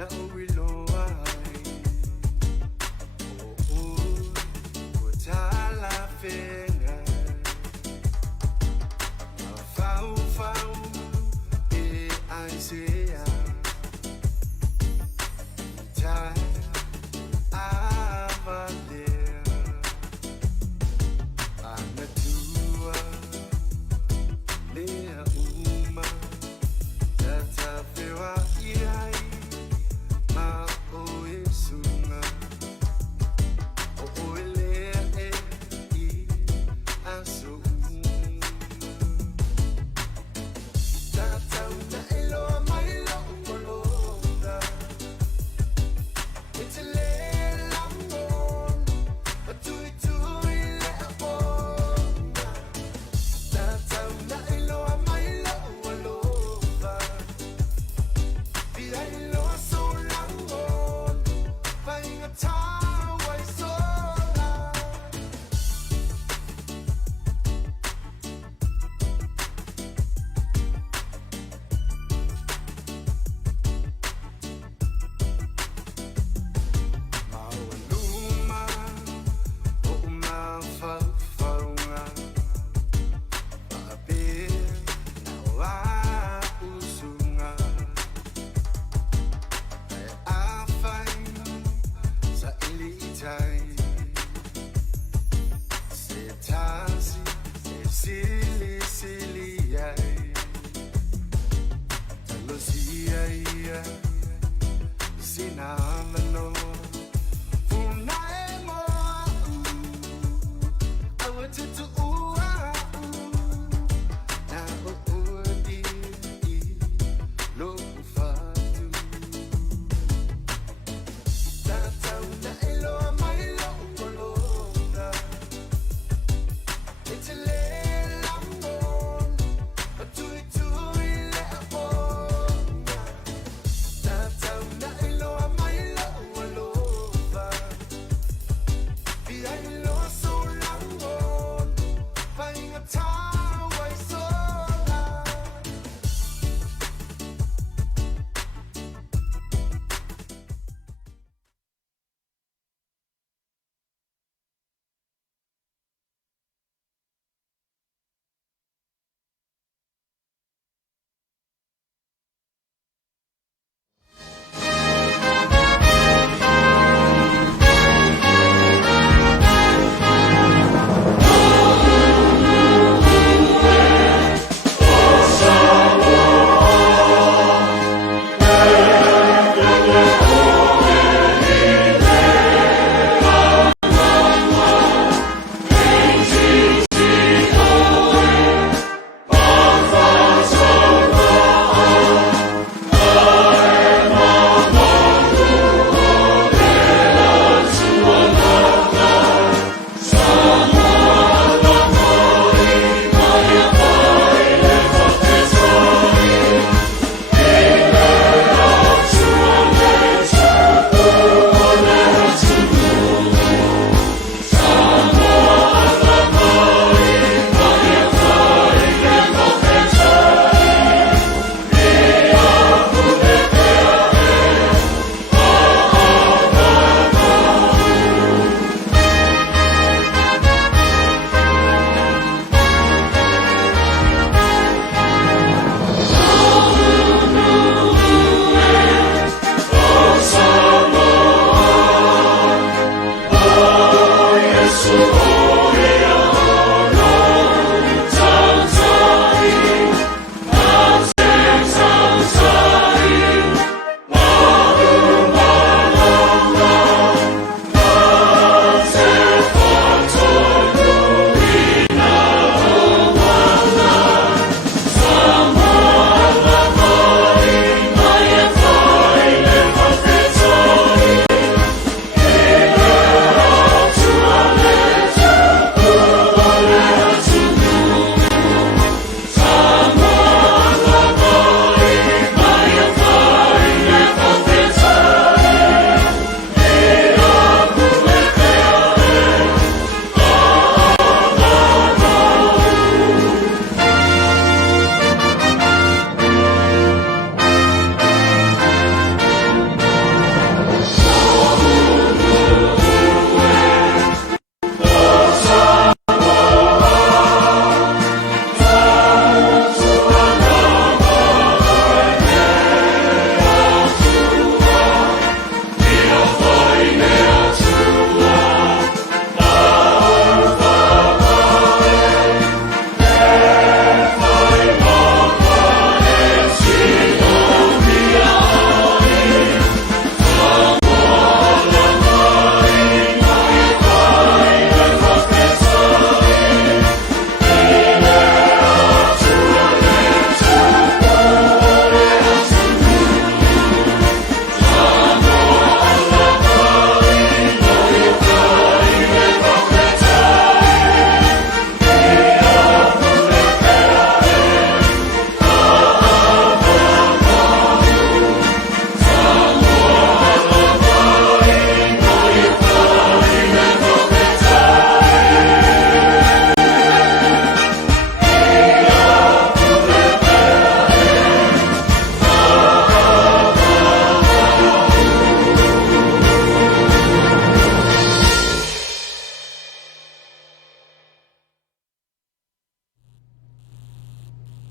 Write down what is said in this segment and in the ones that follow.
na uwiloai uthala fenga fau fau e Isaiah ta avalia anatua lea uma Tauafiafi Ma Le Loabay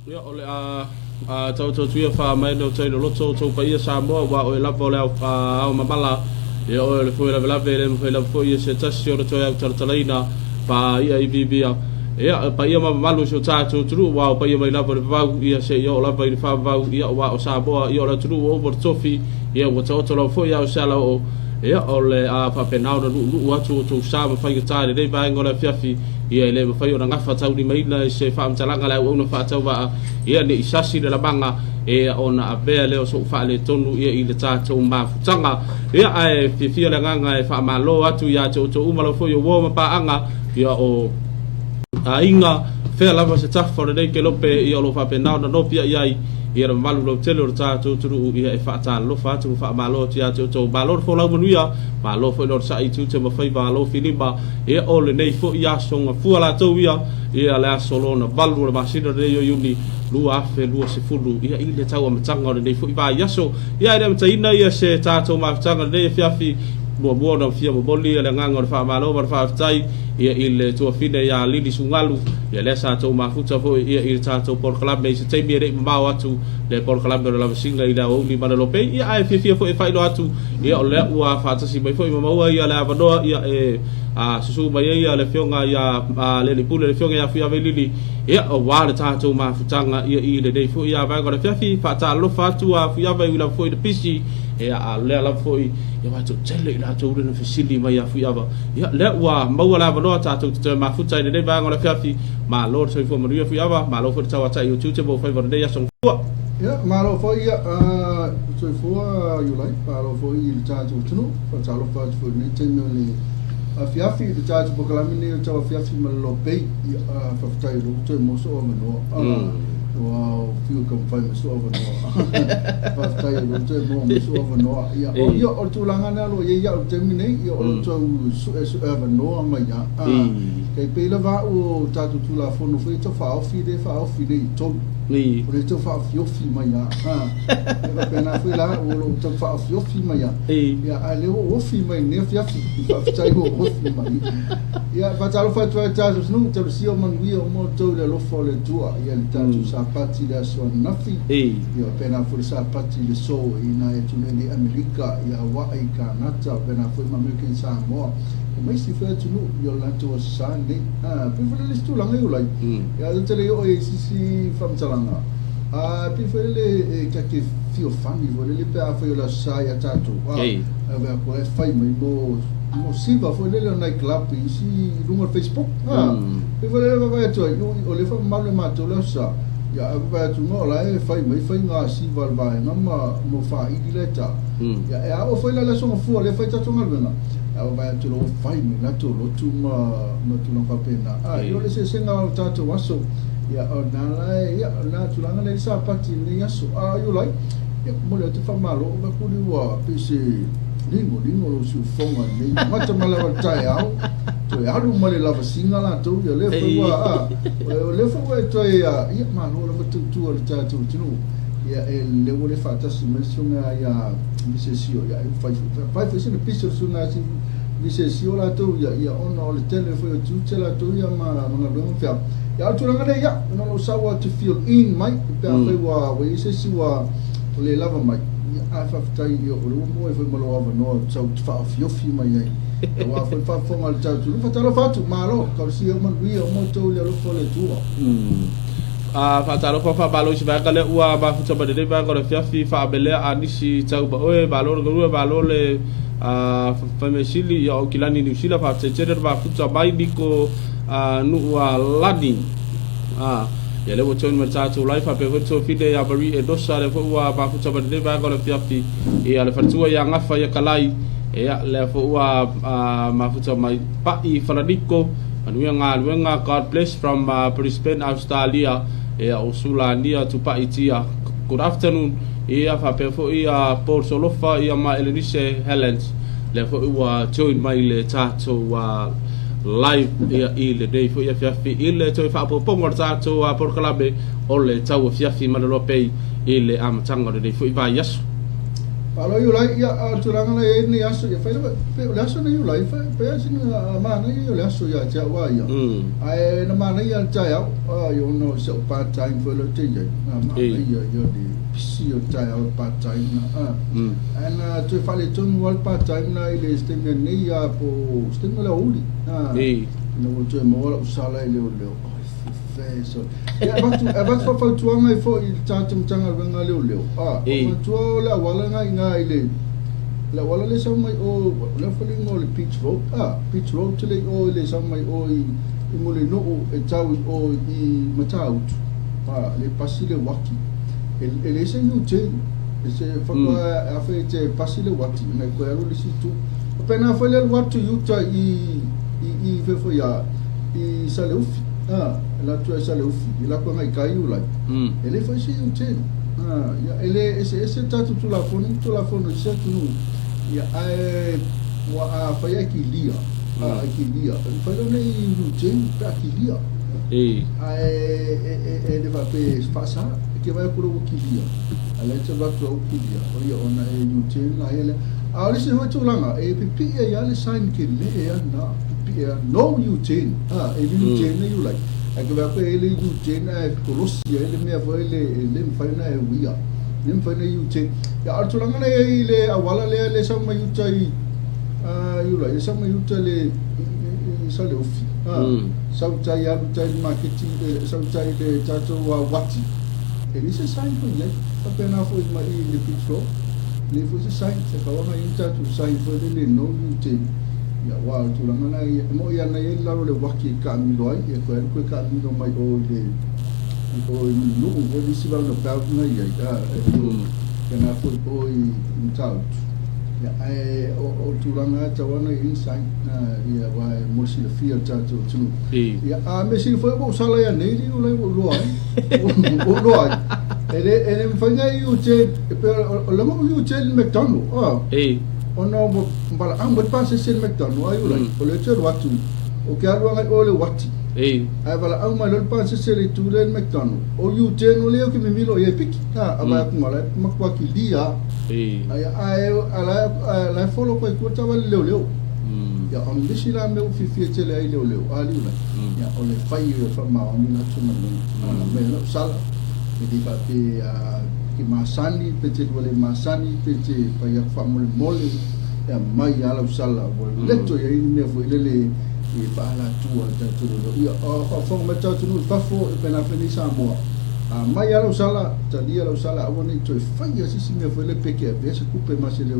Ia ole tau tuia wha mai no tau loto tau pa ia Samoa wa o e lapo leo au mamala ia o le fui lawe le fui la fui se tasi o le toi au tartalaina pa ia i bibia ia pa ia mamalu so tātou turu wa pa ia mai lapo le vau ia se ia o lapa i le wha vau ia wa o Samoa ia o le turu o por tofi ia wa tau tau fui au sala o ia o le whapenau na lu atu o tau Sama whai katare rei vai ngora fiafi ia le whai o na ngafa tau ni maina i se whaamtalanga le au na whaatau waa ia ni isasi le labanga ia o na abea leo so wha le tonu ia i le tātou mafutanga ia ai fifia le nganga e whaamalo atu ia te o to umalo fo o woma paanga ia o inga whea lava se tafo re rei ke lope ia o lo whapenau na nopia iai ia ra malu lo tele o tātou turu ia e whaata lo whaatu whaamalo ti a te o to balor fo lau manuia malo fo lor sa i tu te mawhai balo filima ia o le nei fo ia songa fua la tau ia le asolo na balu le masina rei o yuni lua afe lua se fulu ia i le tau amatanga o le nei fo i va iaso ia e mtaina ia se tātou mawhtanga le nei fiafi mua na fia moboli le nganga o le whaamalo ma le whaaftai ia i le tuafine ia lili sungalu ia le sa tau mafuta fo ia i le tātou porkalame i se teimi e rei mamau atu le porkalame o le lavasinga i le auli Ma Le Loabay ia ai fia fo e whaino atu ia o le ua whaatasi mai fo i mamaua ia le avanoa ia e susu mai ia le fionga ia le lipule le fionga ia fia velili ia o wā le tātou mafutanga ia i le nei fo ia vanga le fiafi whaata lofa atu a fia vai ula fo i le pisi ia a lea la fo i ia watu tele i la tau rena fisili mai a fia va ia le ua maua la avanoa tātou te mafuta i le nei vanga le fiafi ma lo te fo manuia fia va ma lo fo te tau atai o tute mo fai vana nei asong fua ia ma lo fo ia te fua yulai ma lo fo i le tātou tunu whaata lofa atu fo nei te meo le Tauafiafi le tātou pokalamine o Tauafiafi Ma Le Loabay ia whaftai ro te moso o manoa wow fiu kam fai moso o manoa whaftai ro te moso o manoa ia o ia o tūlanga na lo ia o te mine ia o tau su e manoa mai ia kei peila va o tātou tūla fono fai tau whaofi le i tomu o le tau whaofiofi mai ia e pena fai la o lo tau whaofiofi mai ia a leo ofi mai ne fiafi whaftai o ofi mai ia whatalo fai tua tātou sinu tau sio manuia o mo tau le lofo le tua ia le tātou sapati le asoa nafi ia pena fai sapati le so ina e tuneni Amerika ia Hawaii Kanata pena fai ma American Samoa mai si fai tunu ia lanto o sane pifele le stulanga i ulai ia le tele o e sisi famtalanga pifele le kake fio fani vole le pe a fai o la saia tātou ave ko e fai mai mo siva foi le na club i si runga Facebook pifele le vai to o le fa malo mato la sa ia vai to no la e fai mai fai nga siva vai ngama mo fa i dileta ia e a o foi la so fu le fai tātou ngalvena au vai tu lo fai me na tu lo tu ma tu no papena io le se senga o tato waso ya na la ya na tu la le sa pati ni aso io lai ya mo le tu fa malo ma ku ni wa pisi lingo lo su fonga ni mata mala wa tai au to ya ru male la singa la tu ya le fa wa le fa wa to ya ma lo le tu o tato tu ia le vole fata si mensiona ia visesio ia fai se ne piso su na si visesio la to ia ono le tele foi o tutte la to ia ma lo fia ia tu langa ia no lo sa what to feel in mai per fai wa se si wa le lava mai ia fa tai io lo mo foi malo ava no sa fa fiofi mai ai wa foi fa fo mal ta tu fa talo fatu malo ka si o man wi o mo to le lo fo le tua whaataro wha balo si vanga le ua mafuta ma dene vanga le fiafi wha abelea a nisi tau ba oe balo le balo le whamesili ia o kilani New Zealand wha tetere mafuta mai niko nua lani ia le wotoni ma tātou lai wha pehoto fide a Marie e dosa le ua mafuta ma dene vanga le fiafi ia le whatua ia ngafa ia kalai ia le ua mafuta mai pai whananiko Anuenga, God bless from Brisbane, Australia. Osulania to Paitia. Good afternoon. Ia whapefo ia Paul Solofa ia ma Elenice Helens. Le fo join mai le tātou live ia i le nei fo ia fiafi i le toi whapoponga tātou porkalabe o le Tauafiafi Ma Le Loabay i le amatanga le nei fo i vai yasu. Alo yu lai ia turanga na ni aso ia fa le aso na yu lai fa pe sinu ma na yu le aso ia ja wa ia ai na ma na ia ja ya yu no so part time for lo te ia ma ia yu di si yu ja ya part time na ana tu fa le tonu wal part time na ile stem ni ia po stem la uli no tu mo la usala ile le so ya ba fa tuanga fo il tatum tanga venga leo tu la wala nga ile la wala le sa mai o la fa le pitch road tele o le sa mai o I mo le no e tau o I matau le pasi le waki ele se you chen se fa a fe te pasi le waki na ko ya le si tu pena fa le what to you ta I fe fo ya I sa le ufi la tu esa le ufi la ko ngai kai ulai ele foi se un ten ya ele ese tatu tu la fono se tu ya ai wa a fa ya ki lia fa lo nei un ten pa ki lia ai de va pe passa che vai pure o ki lia ala se va pro ki lia o ya ona e un ten la ele a le se ho tu langa e pipi ya le sign ki le ya na no you ten e you ten you like a que vai para ele you ten é colossia ele me vai ele me faz na uia ele me faz na you ten ya artulanga ele awala le sama you tai you like sama you le sale ofi sau tai ya tai marketing sau tai de tato wa wati ele se sai foi ele apenas foi uma ele pitro ele foi se sai se acabou na tato sai foi ele no you ten ya wa tu la mana mo ya na ye la le waki ka mi loi e ko ka mi no mai o le o no o di si va no pa na ya ya na fo o I out ya o tu la na ta wana inside ya wa mo si le fia ta tu ya a me si fo bo sala ya nei o le o loi ele me fa ngai u che pe o le mo u che il McDonald ono mbala ambot passe sen McDonald ayu lai o le tero watu o ke alu ngai o le wati ai bala au mai le passe sen tu le McDonald o you ten o le o ke me milo ye piki ama ku mala makwa ki lia ai ala follow ko ko tawa leo ya on disi la me o fifi tele ai leo ali lai ya o le fai fa ma on na tu me no sala e di pa pe ki masani pete wale masani pete pa ya fa mole ya mai ala sala wale leto ya ini me foi lele e pa la tua ta tu ya fa ma ta tu fa fo pe na fini sa mo mai ala sala ta dia ala sala woni to fa ya si me foi le peke be se coupe ma se leo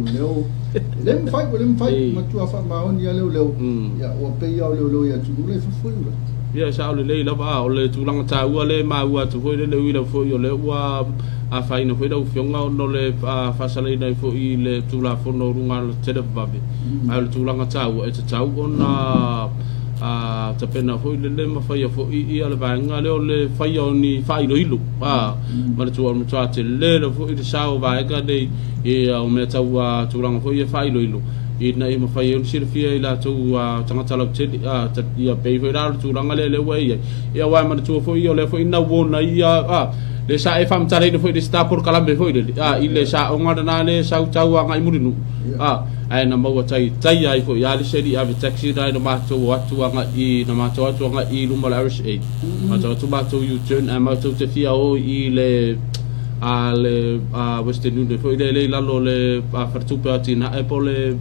le me fai ma tu fa ma on ya leo ya o pe ya leo ya tu le fa foi ya sa le la ba o le tu langa ta u le ma u tu foi le wi la foi le wa a fai no foi da ufionga no le fa sala ina fo I le tula fo no runga le tele babe a le tula nga tau e te tau ona a te pena fo le ma fai fo I ale banga le fai oni fai lo ilu ma le tua mo te le fo I te sao ba ga dei e o me tau tula nga fo I fai lo ilu I na ma fai on sirfia I la tu tanga tala te te ia pe fo da tula nga le we ia wa ma tu fo I le fo ina wona ia le sa e fam tare no foi de sta por kalambe foi de ile sa o ngada na le sa tau anga I murinu ai na mau tai ai foi ya le seri ave taxi dai no mato watu anga I no mato watu anga I lumba RSA mato tu mato you turn a mato te fia o I le ale western union foi le la lo le fartu party na Apple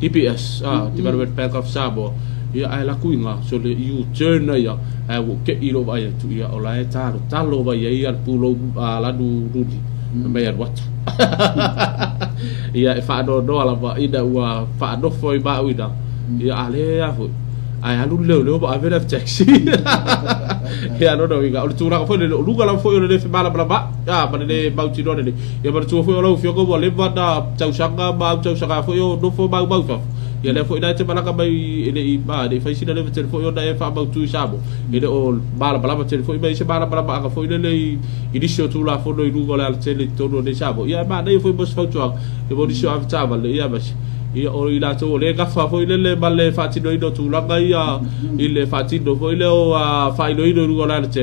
TPS Development Bank of Sabo ia ai la kuinga so le you turn ia wo ke I lo vai tu ia o la e talo vai ia pulo la du rudi me ia wat ia fa do ala ba ida wa fa do foi ba uida ia ale ya fo ai alu le ba ave taxi ia no ia o tu la foi le luga la foi le bala bala ba ba le ba ti do le ia ba tu foi o fio ko le ba da tau sanga foi o do fo ba fa ia le foi da te bala ka bai ele ba de fai sina le te foi o da e fa ba tu sabo ele o bala bala te foi bai se bala bala ka foi le inisio tu la fo do luga la te le todo de sabo ia ba dai foi bos fa tu e bo disio av tava le ia ba ia o ila to le ka fa foi le balle fati do ido tu la ia ile fati do foi le o fa ido luga la te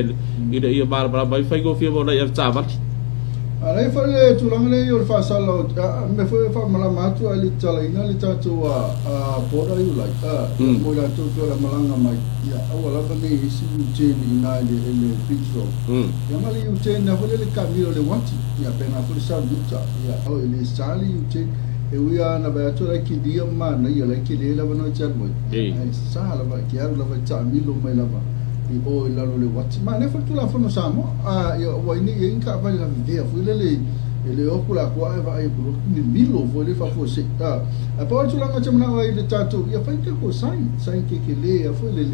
ile ia bala bala bai fai go fio bo da ia tava Alai fa le tulanga le yo fa sala me fa mala matu ali tala ina le tatu pora yu lai mo la tu la malanga mai ya awala fa me isi ute ni na le pitro ya mali ute na vole le kamilo le wati ya pena fu sa duta ya o le sali ute e uia na ba tu la ki dia ma na ya la ki le la no chat mo sala ba ki ar la va ta milo mai la ba o la lo le wati ma ne fa tu la fa no samo ya wa ni e inka va la video fu le okula kwa va e pro ni milo vo le fa fo se a pa tu la ma chama na le tatu ya fa ko sai ke le ya fo le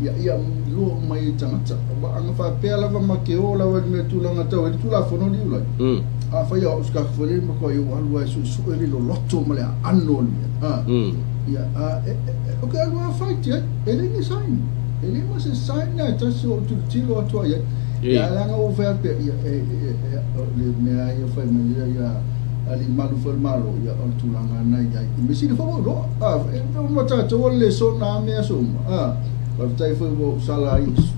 ya lo mai tanga ba anga fa pe la va ma ke o la va me tu la ngata tu la fo no di la a fa ya uska fo le ma ko yo wa su le lo lotto ma le anno ya okay alwa fight ya ele ni sai ele mas sai na ta so tu tilo atua ya ya la nga over pe ya le me ya fa me ya ali malu fo malo ya on tu la nga na ya me si fo lo mo ta to le so na me so ba tai fo bo sala is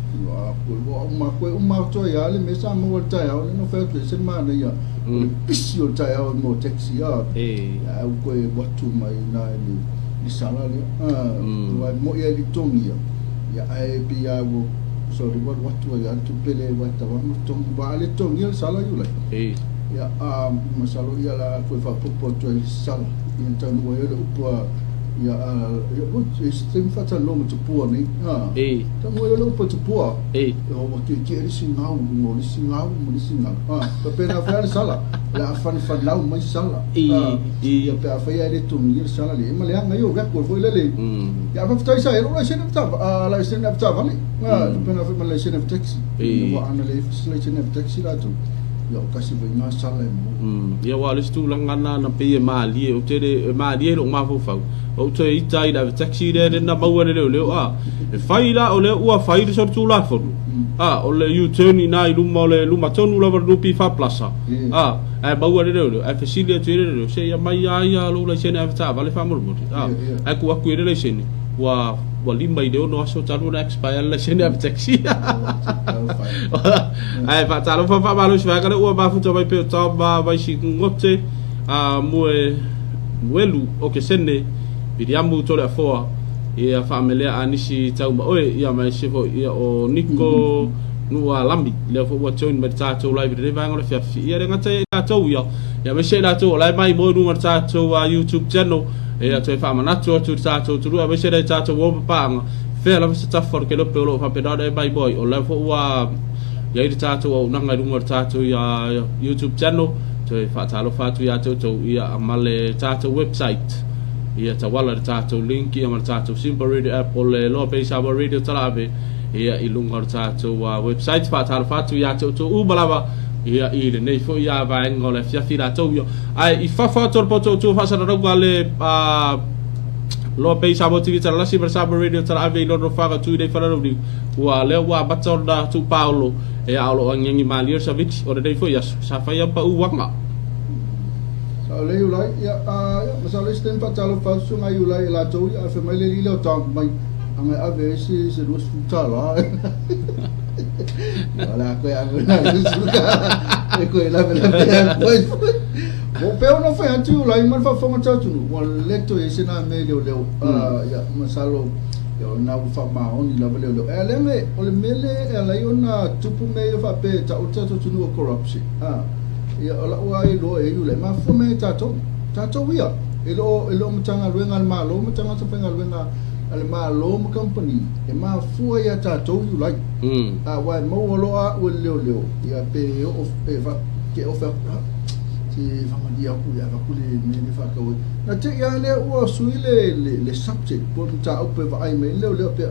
ko ma to ya le me sa mo ta ya no fa le se ma na ya pisio ta ya mo taxi ya ko watu mai na ni sala le mo ya li tongi ya ai pia wo so di watu ya tu pele wata wa tong ba le tong ya sala yu lai ya masalo ya la ko fa popo to sala in tan wo ya upo ya wo sistem fa tan lo tu po ni tan wo ya lo po tu po o mo ke ke singau mo singau pa pena fa sala la fan lau mai sala ya pa fa ya le tu ni sala le ma le nga yo ga ko fo le ya fa ta sa ero la sene ta la sene ta vale pena fa ma la sene taxi wa ana le fa sene taxi la tu ya kasi ve nga sala mo ya wa le stu langana na pe ma li o te ma li lo ma fo fa o te itai da taxi de na ma wa le e fai la o le ua fai de sortu la fo o le you turn ina i luma le luma tonu la ver lupi fa plaza e ba wa le e fasilia te le se ya mai ya lo la sene avta vale fa mo e ku aku le sene wa lima i de no aso talu na expire la sene av taxi ai fa talo fa ba lo sva ka le ua ba fu to vai pe to ba vai si ngote muelu o ke sene vidiamu to le foa ia family anisi tau ma oi ia mai sefo ia o Nico nua lambi le fo wa join ma tato live de vanga le fiafi ia renga te tato ia mai se tato lai mai mo nu ma tato wa YouTube channel ia te fa ma nato tu tato tu mai se tato wo pa fe la se tafor ke lo pelo fa pedada mai boy o le fo wa ia i tato o nanga du ma tato ia YouTube channel te fa talo fa tu ia to ia male tato website ia tawala tato link ia tato simple radio app o le Loabay Saba radio talabe ia i lunga tato website fa talo fatu ia to ubalava ia i le nei fo ia va ngole fiafi la to yo ai i fa to poto to fa sa ro gale Loabay Saba TV tala si Saba radio talabe no fa tu dei fa ro di wa le wa batonda tu Paulo e alo ngi malier savich o dei fo ia sa fa ia pa uwanga le ulai ya masala sten pa talo fa su ngai ulai la to ya fa mai le lo tang mai anga ave si se dos futala ala ko ya ko la pues mo pe no fa antu ulai man fa ma cha tu wa lecto e se na me le ya masalo yo na fa ma on la le ele me o le mele ala yo na tupu me fa pe ta o ta tu no corruption ia ola ua i lo e yule ma fu me tato wia ilo mtanga luenga al malo mtanga to penga luenga al malo mo company e ma fu ia tato yulai wa mo lo a o leo ia pe o pe va ke o fa ti fa ma dia ku ya ku le me fa ka na te ia le o suile le subject po ta o pe va ai me leo pe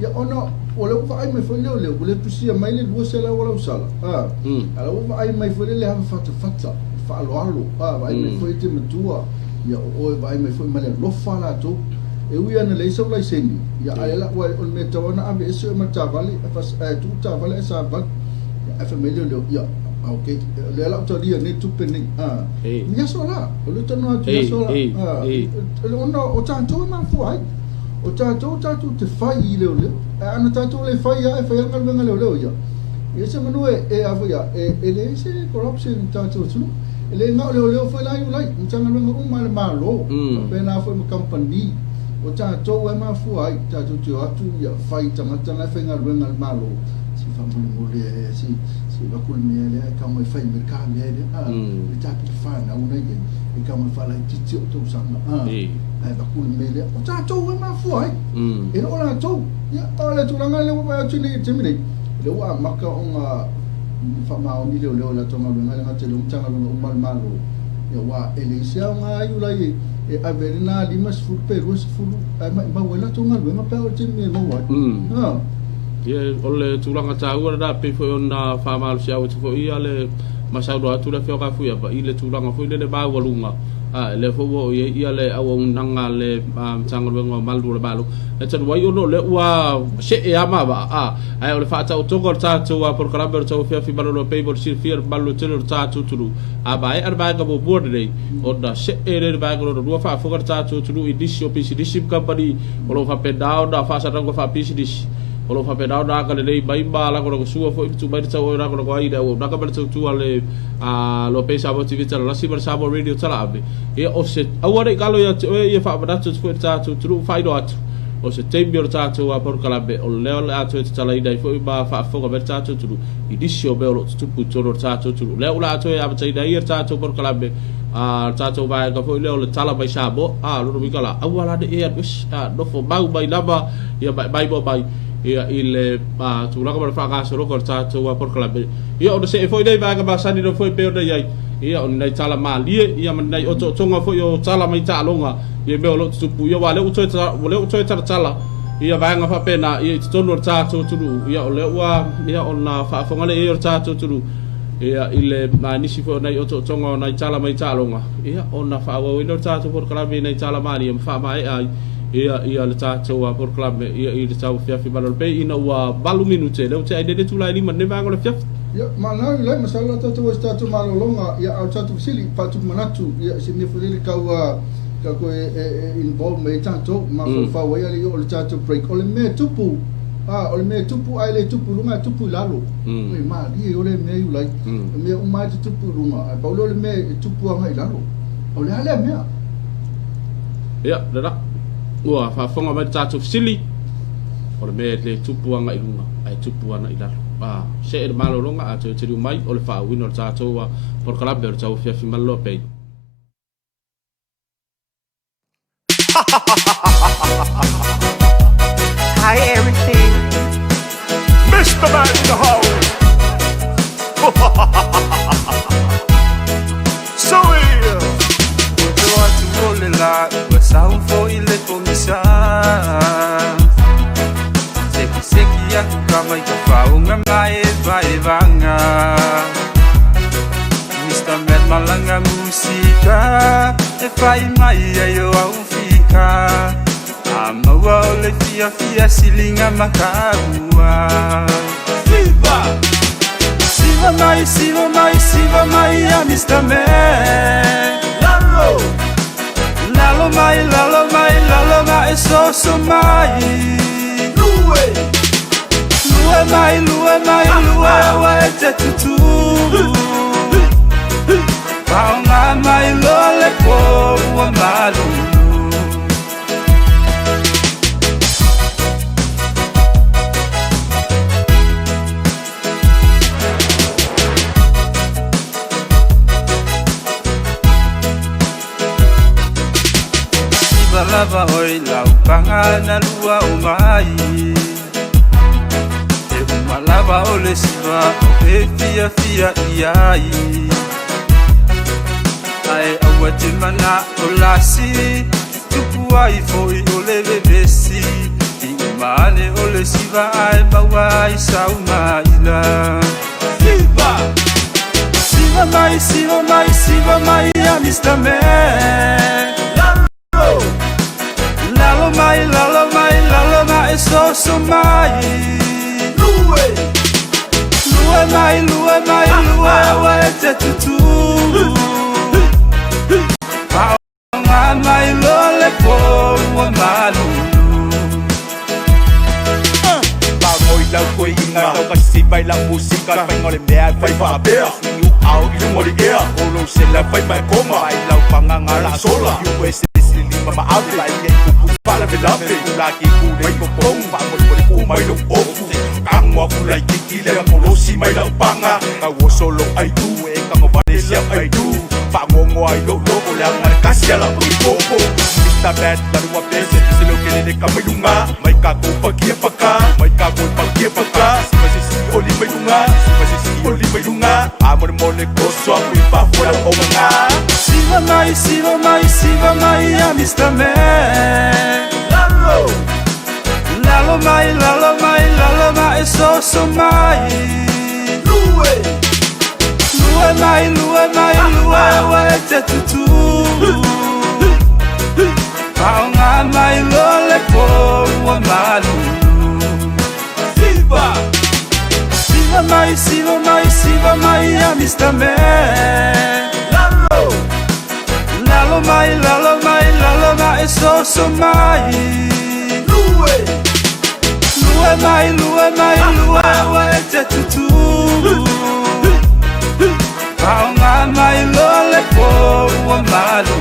ya ono o le vai mai foi le o le pusia mai le dua sela wala usala ala o vai mai foi le ha fata fa alo vai mai foi te matua ya o vai mai foi mai lo fala to e ui ana le so lai seni ya ala wa o me tawana ave eso ma tavale fa tu tavale sa va ya fa mai le ya okay le la to dia ne tu peni ya so la o le tano ya so la ono o tanto ma foi o tatou te fai i leo ana tatou le fai ai fai anga venga leo ya ia se manu e avia e le se corruption tātou tunu e le ngau leo foi lai ulai mtanga lunga umale malo pena foi ma company o tātou e mafu ai tātou tio atu ia fai tangata na whenga lunga malo si whamuni mole si wakul mea lea e kamai whai merka mea lea e tātou whana una e kamai whala i titi o tau sanga e wakul mea lea o tātou e mafu ai e no la tau ia ole turanga leo mai atu ni temine leo a maka o ngā whamao ni leo la tonga lunga ngā te lumtanga lunga umal malo ia wa ele sia ngā iulai e averina limas furu peru furu ma wela tonga lunga pa o temine mo wa Ia ole tulanga tāua rā pe foi ona whamalo si au te foi ia le masaudo atu le whio kafu ia pa i le tulanga foi le māwalunga le fo ia le au nanga le tanga luenga malu le malu e tanu wai ono le ua se e ama ba ai ole whaata o tonga tātou a porkaramba o Tauafiafi Ma Le Loabay mo si fia malu tino tātou tunu ba e arbaga mo board nei ona se e le baga no rua wha whakar tātou tunu i disi o pisi disi company o lo whapendao na whasaranga wha pisi disi o lo whapendao na kale nei mai mala kono ko sua fo i tu mai tau o rako ko ai o naka mai tau tu ale lo pesa mo tv tala lasi mar sabo radio tala ave e o se aware galo ya e fa manatu fo tatu tu faido atu o se tembio tatu a por kalabe o leo atu tala ida fo ba fa fo ga tatu tu i disio be o tu pu toro tatu tu leo la atu e abata ida ir tatu por kalabe tatu ba ga fo leo le tala mai sabo lo mi kala awala de e wis no fo bau bai lava ia bai bai ia ile tu la ka fa so ko tātou a por kalabe ia o se foi dei va ka basani no foi pe o dei ia o nei tala mali ia nei o tonga foi o tala mai ta longa ia me o lo tupu ia wale o toi tala ia va nga fa pena ia tono tātou tu ia o le wa ia ona fa fonga le ia tātou tu ia ile nisi foi nei o tonga nei tala mai ta longa ia ona fa o no tātou por kalabe nei tala mali ia fa mai ai ia le tātou a por kalabe ia i le Tauafiafi Ma Le Loabay ina ua balu minute le o te aidede tulai lima ne vango le fiafi ia mana lai masala tātou e tātou malolonga ia au tātou sili patu manatu ia sinifurili kaua ka koe involve me tātou ma whawai ali o le tātou break o le mea tupu o le mea tupu ai le tupu lunga tupu lalo me ma li o le mea iulai mea umai te tupu lunga ai paulo le mea tupu anga i lalo o le hale mea ia dada ua whafonga mai tātou sili o le mea le tupuanga i lunga ai tupuana i lalo se e malo longa a te riu mai o le whaawino le tātou a porkalabe o le Tauafiafi Ma Le Loabay Hi everything Mr. Man in the house. So here. Oto atu ole la ua sau fo i le komisa Seki aku kamai ka whaunga mai e vai vanga Mr. Man malanga musika e whai mai ai o au fika Maua o le fia silinga makaua Viva! Siva mai a Mr. Man Lalo! Lalo mai so mai Lue! Lue wa e te tutu Paunga mai lo le ko ua malu Lava oi lau panga na lua o mai E umalava o le siva o e fia iai Ai aua te mana o lasi Tupu ai foi o le bebesi I umane o le siva ai baua i sau maila Viva! Siva mai a Mr. Man Lalo mai so mai Lue! Lue wa e te tutu Paunga mai lo le ko ua malu Pangoi lau koe inga tau kasi baila música, pengole mea, vai va bea. You out, you mori ea, olo se la vai mai coma. Baila panganga la sola, USA lima maave. Baile kupus para velave, lagi kulay popong, pamol ko mai lo ofu. Ang mo kulay kikile, polosi mai lang panga. Kawo solo ay du, kang Vanessa ay du. Pangongo ay lo lang markasya lang ipopo. Mr. Bad, lalu wapes, silo kini kamay lunga. May kago pagkiya pagka, may kago pagkiya pagka. Si oli may lunga, si oli may lunga. Amor mo le koso, ang ipa fulang o mga. Siva mai, ya Mr. Man. Lalo mai, so mai. Lue mai, te tutu. Paunga mai lole po malu. Siva mai, ya Mr. Man. Lalo mai, so mai. Lue mai, te tutu. Paunga mai lole po malu.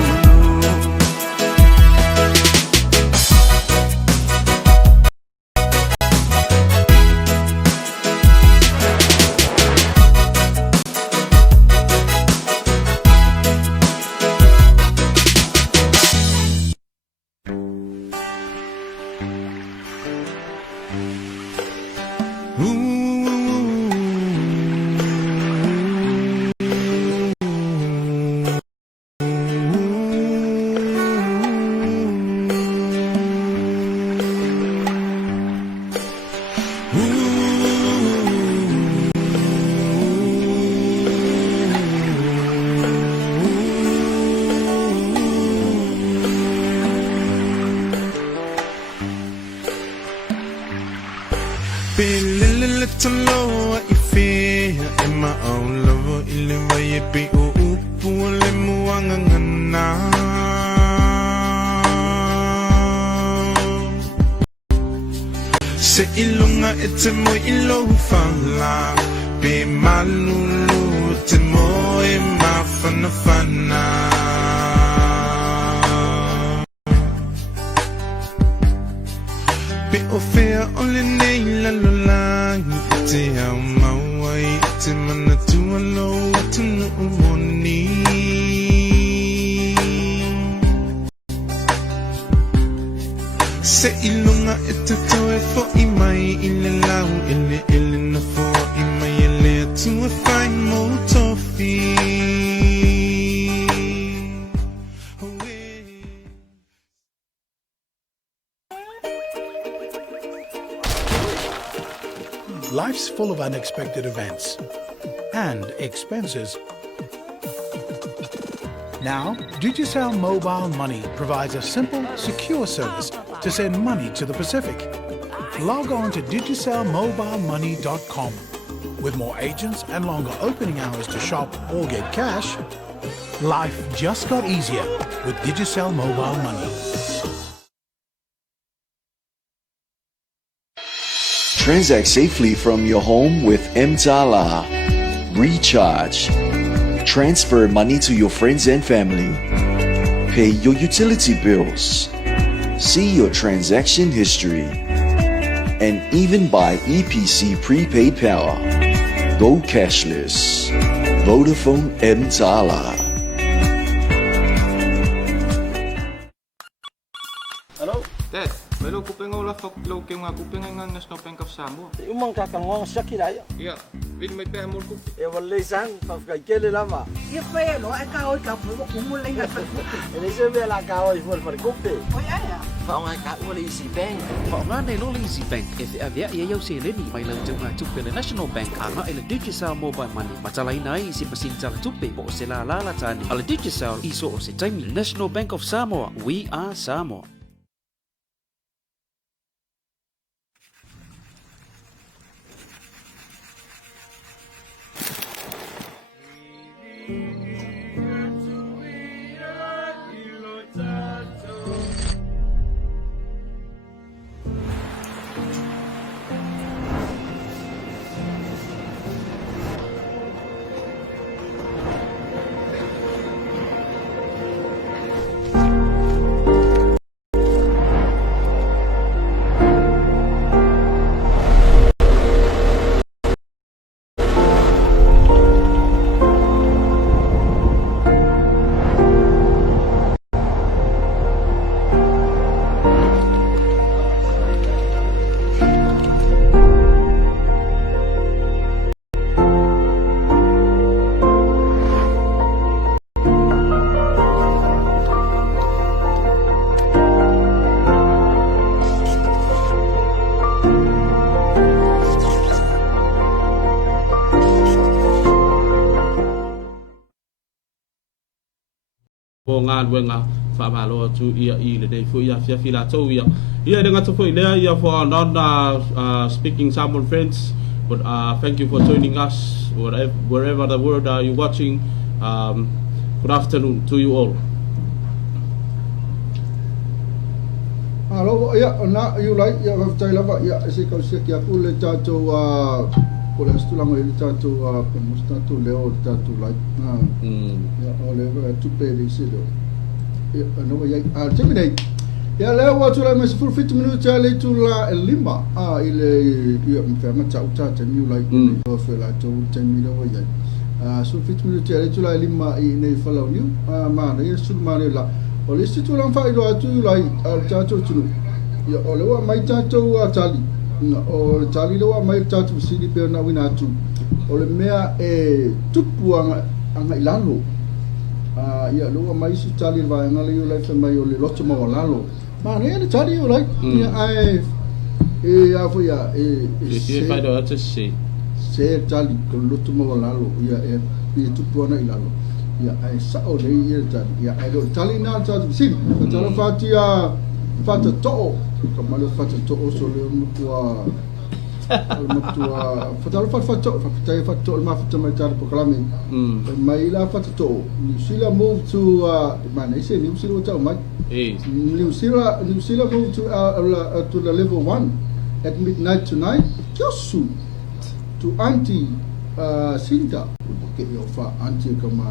Se ilunga ete mo ilo fala be malulu te mo e mafana fana be ofea only nei la lola te au mawai te mana tu alo te no moni se ilunga ete toe fo I mai ile lau ile na fo I mai ile tu a fine mo toffee Life's full of unexpected events and expenses. Now, Digicel Mobile Money provides a simple, secure service to send money to the Pacific. Log on to digicelmobilemoney.com. With more agents and longer opening hours to shop or get cash, life just got easier with Digicel Mobile Money. Transact safely from your home with Mtala. Recharge. Transfer money to your friends and family. Pay your utility bills. See your transaction history. And even buy EPC prepaid power. Go cashless. Vodafone Mtala. Hello? Dad, may lo kuping ola fok lo king nga kuping nga National Bank of Samoa. Umang kakangwang sakit ayo. Yeah, win may pay mo ko. E wala sang pagkakele lama. Ia pay lo ay kaoy ka po umulay nga pagkupi. Ini sebe la kaoy for kupi. Oy ay. Phao ngay cả của Easy Bank. Phao ngay này lo Easy Bank. If avia ia yau se leni mai lang jung ngai tupe National Bank anga ila Digicel Mobile Money. Matalai nai si pasin tal tupe bo se la tani. Ala Digicel iso o se taimi National Bank of Samoa. We are Samoa. ngan wenga fa malo tu ia ile dei fu ia fia fila to ia dengan to fu ile ia for non speaking Samoan friends, but thank you for joining us wherever the world are you watching. Good afternoon to you all. Hello, na you like tai lava se ka se ki aku le tato ko le stulang le tato mustato leo tato like ole tu pe de se do no terminate leo wa tu la mes full 50 minutes le tu la lima ile me fa ma tau tata you like no fe la tu termina wa so 50 minutes le tu la lima ne fa la new ma ne su ma le la o le situ lang fai do atu lai tato tunu ya o le wa mai tato tali o tali le wa mai tato sidi pe na wina atu o le mea tupu anga ilalo ya le wa mai su tali va nga le yo lai fa mai o le loto mo lalo ma ne le tali o lai ya ai afu ya se fai do atu se tali ko loto mo lalo ya tupu ana ilalo ya ai sao le ia tali ya ai do tali na tali sin tala fatia fata to kamalo fata to so le mutua fata fata ma fata mai tali proklame mai la fata to New Zealand move to man ise New Zealand ta mai New Zealand move to the level 1 at midnight tonight just to anti Sinta ke yo fa anti kama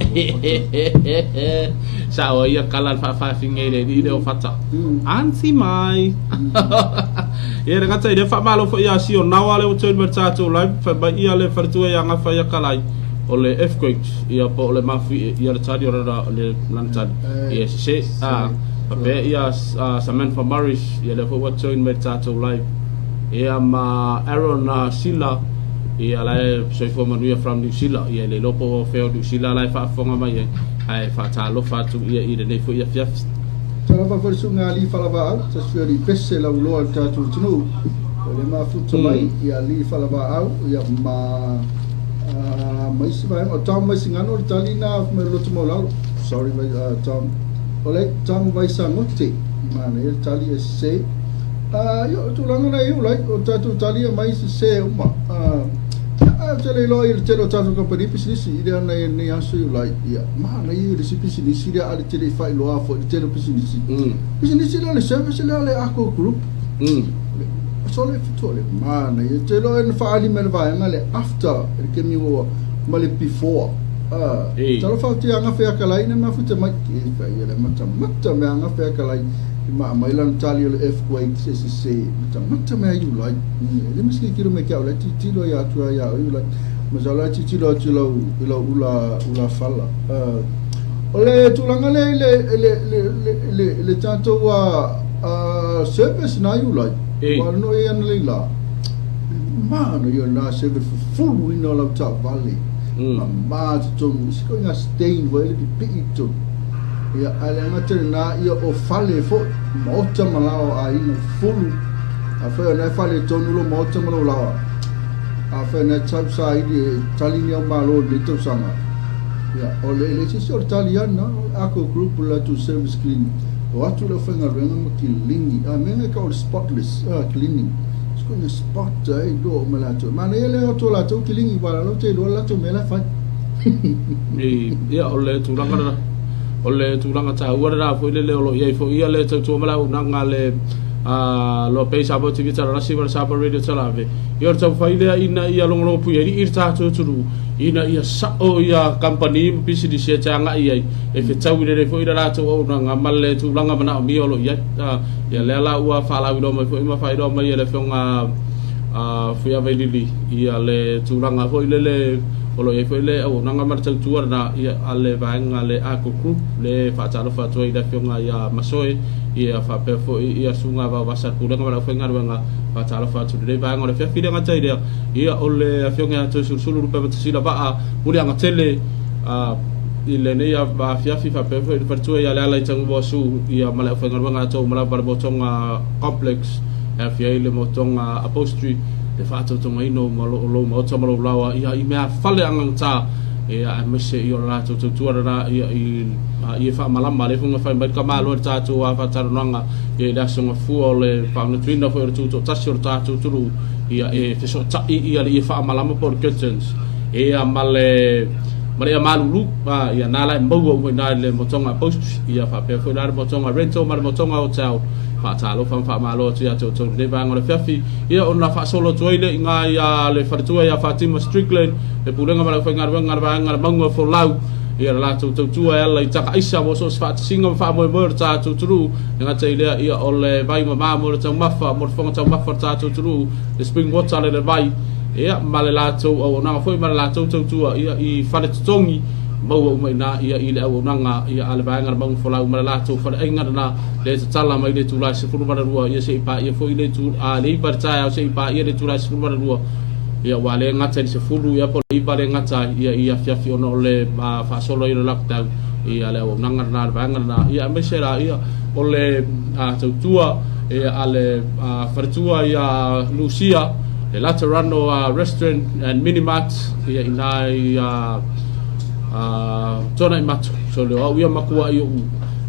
sao ia kalan fa finge de di de fata anti mai ia dengan tai de fa malo fo ia si o nawa le utoi mertato live fa ba ia le fartua yang fa ia kalai ole earthquake ia po le mafi ia tadi ora le lantan ia se pa pe ia samen fa maris ia le fo utoi mertato live ia ma Aaron Sila ia lai soi fo manuia from New Zealand ia le lopo feo New Zealand lai fa fonga mai ai fa ta lo fa tu ia ide nei fo ia fiaf tala fa for sunga li fala va au sa sferi pesse la ulo al tatu tunu le ma futu mai ia li fala va au ia ma mai si vai o tam mai singano talina me lo tumo la sorry vai tam ole tam vai sa mote ma ne tali se yo tu langa nei u lai o tatu tali mai se uma tele lo il telo tatu company business ide na ni asu like ya ma na i de business ide ale tele fai lo afo de tele business business le service le ako group so le fitole ma na i telo en fa ali men va ngale after ke mi wo male before talo fa ti anga fe akala ina ma futa mai ke fa ile mata me anga fe akala ma mai lan tali le earthquake se mata me you like le miski kilo me ka ole ti lo ya tu ya you like mazala ti lo ula fala ole tu langa le tanto wa service na you like wa no ya le la ma no you na service full in all of top valley ma to misko nga stain wa le pi to ya ale mater na ia o fale fo mota malao a ina fulu a fe na fale tonu lo mota malao la a fe na tausa i talinia malo de to sanga ya ole le si sor taliana ako group la to service clean o atu la fe na renga makilingi a menga ka o spotless cleaning sko na spot ai do malato mana ele o to la to cleaning wala lo te do la to mela fa ya ole tu langa ole tulanga ta ura fo ile le lo ye fo ia le to mala unanga le lo pe sabo tv tara receiver sabo radio talave yor to fa ile ina ia longo pu ye ir ta to turu ina ia sa o ia company business ya tanga ia e fe tau ile fo ira to unanga male tulanga mana mi lo ya le la ua fa la wi mo fo ima fa do ma ye le fo nga fo ya vai lili ia le tulanga fo ile le olo e foi le o nanga marta tuar na ia ale vanga le ako group le fa talo fa toi da fionga ia masoe ia fa pe fo ia sunga va vasar pula ngala fa ngarwanga fa talo fa tu le vanga le fia ngata ide ia ole fionga to sulu rupa sila ba muri anga tele ile ne ia ba fia fa pe fo fa tu ia la tangu bosu ia mala fa ngarwanga to mala bar botonga complex fia ile motonga upholstery le fato to mai no malo lo mo to malo lawa ia I mea fale anga ta e a me se yo la to ra i fa malama le funga fa mai ka malo ta tu a fa tarunanga e da songa fu o le fa na twinda fo tu to tasio ta tu tu e fe so ta i fa malama por curtains e a male Maria Malulu ia nala mbogo mo na le motonga post ia fa pe fo na motonga rental ma motonga hotel fa talo fa malo tu ia to le bang le fiafi ia ona fa solo toile inga ia le fartua ia Fatima Strickland le pulenga ma fa ngar bango fo lau ia la to ela i taka isa mo so fa singa fa mo ta tu tru nga te ia ole vai ma mo ta mafa mo fo ta mafa ta tu tru le spring water le vai ia male la to o na foi male la to ia i fa le tongi mo mo na ia i le o nanga ia ale ba ngar bang fola male la to fa enga na le tala mai le tu la se fu mara rua ia se pa ia foi le tu a le parta se pa ia le tu la se fu mara rua ia wale ngata se fu ia po i ba le ngata ia fiafi ono le fa solo i le lockdown ia le o nanga na ba ngar na ia me se la ia ole a tua ia ale fartua ia Lucia the Laterano restaurant and mini mart ia inai tona i matu so le au ia makua i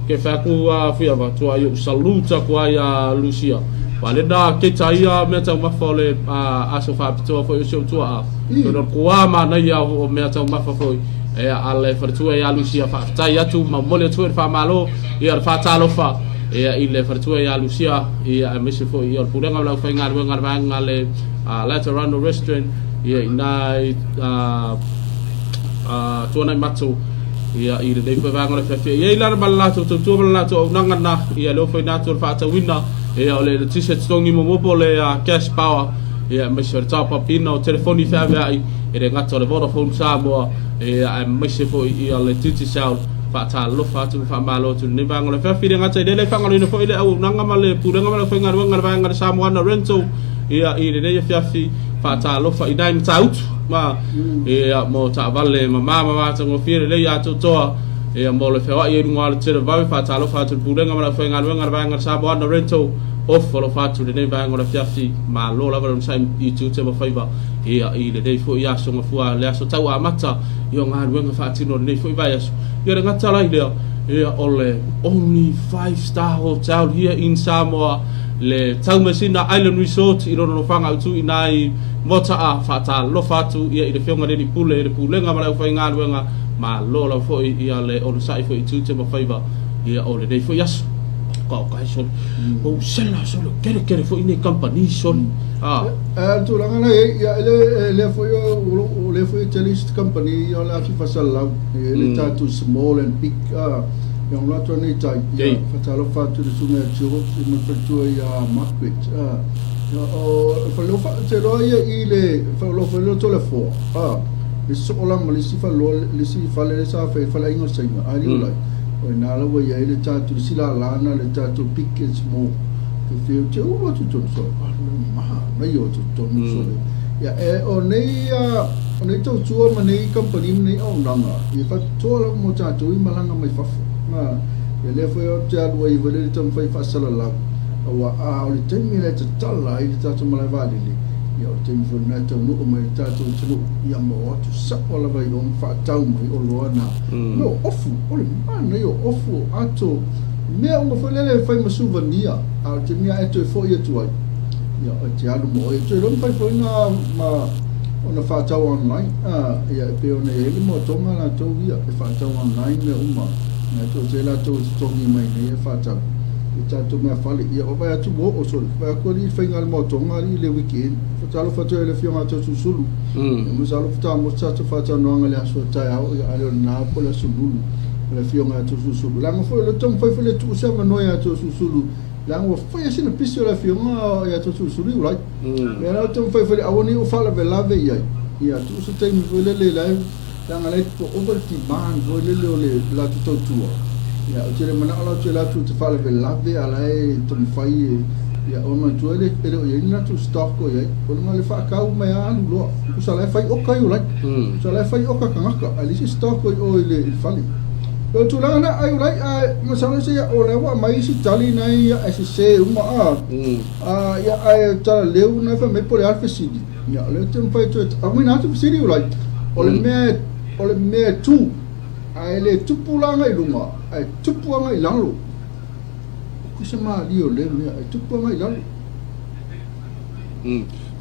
ke fa ku fia va to ai saluta ku ia Lucia wale da ke taia me ta mafole aso fa to fo yo to no ku ama na ia o me ta mafo e ale fartu ia Lucia fa taia tu ma mole to fa malo ia fa talo fa ia ile fartu ia Lucia ia me se fo ia puranga la fa ngar ngale Laterano restaurant ia inai tona matu ia i le fa vanga le fa ia ila balla to balla to nanga na ia lo fa na to fa ta wina ia le t-shirt stongi mo le cash power ia me se top up ino telefoni fa vai e re ngato le Vodafone Samoa ia me se fo ia le titi sal fa ta lo fa tu fa malo tu ne vanga le fa fi ngata le fa ngalo fo ile au nanga male puranga male fa ngar vanga Samoa na rental ia i le fiafi fa ta lo fa i dai out ma ia mo ta vale mama ta ngo fire le ya to ia mo le fa ia ngwa te va fa ta lo fa tu pulenga ma fa ngar Samoa na rental off lo fa tu le va ngora fiafi ma lo la va sai i tu te mo fa ia i le dei fo ia so ngo fu le aso tau amata io ngar wenga fa tino le fo va ia ia ngata la ia ole only 5-star hotel here in Samoa le Taumasina Island Resort i rono fanga utu inai mota a fata lo fatu ia i le fionga le pulenga ma le fa ngal wenga ma lo la fo ia le on sai fo i tu te ma faiva ia o le dei fo yas ka so o sela so lo kere fo ine company son tu la ngana ia le fo yo le fo cellist company ia la fi fasala le tatu small and big yang la tu ni tai ia fatalo fatu de sunga churo i me pertua ia market o fa lo fa te lo ia i le fa lo to le fo le so la ma le si fa le sa fa la ingo sai ma ali la o na la wo ia le tatu si la lana le tatu pickets mo ke fio te o tu to so ma yo to so ia o nei to tu ma nei company nei o nanga i fa to la mo tatu i malanga mai fa ia le foi o te alu i vele tam fai fasala la wa o le temi le te tala i le tatu malai vali ia o temi foi na tau nuku mai tatu tunu ia mo atu sako la vai on fa tau mai o loa na no ofu o le mana i o ofu ato mea unga foi lele fai ma souvenir a te mea eto e foi atu ai ia o te alu mo e te ron fai foi na ma ona fa tau online ia e pe ona e li mo tonga la tau ia e fa tau online me uma na to se la to tongi mai ne fa ta ta to me fa le ia o vai atu mo o so va ko ri fa ngal mo tonga ri le weekend fa ta lo fa to le fiona to sulu mo sa lo fa mo sa to fa ta no ngale aso ta ya o ale na po le sulu le fiona to sulu la mo fo le tom fa le tu sa no ya to sulu la mo fa ya sina piso la fiona ya to sulu right me la tom fa le awoni o fa la vela ve ia tu so te mi le tanga le po over ti ban go le la to tua ia o tele mana ala tele tu te fala be lave ala e to fai ia o ma tu le pero ia ina tu stock ko ia o ma le fa ka u me alu lo ku sa le fai o ka u like sa le fai o ka ka ali si stock ko o le fali o tu la na ai like ma sa se o le wa mai si tali na ia si se uma ia ai tala le na fa me por alfa sidi ia le tem fai tu a mina tu sidi like o le me o le mea tu ai le tupulanga I lunga ai tupuanga I lalo kusa mali o le mea ai tupuanga I lalo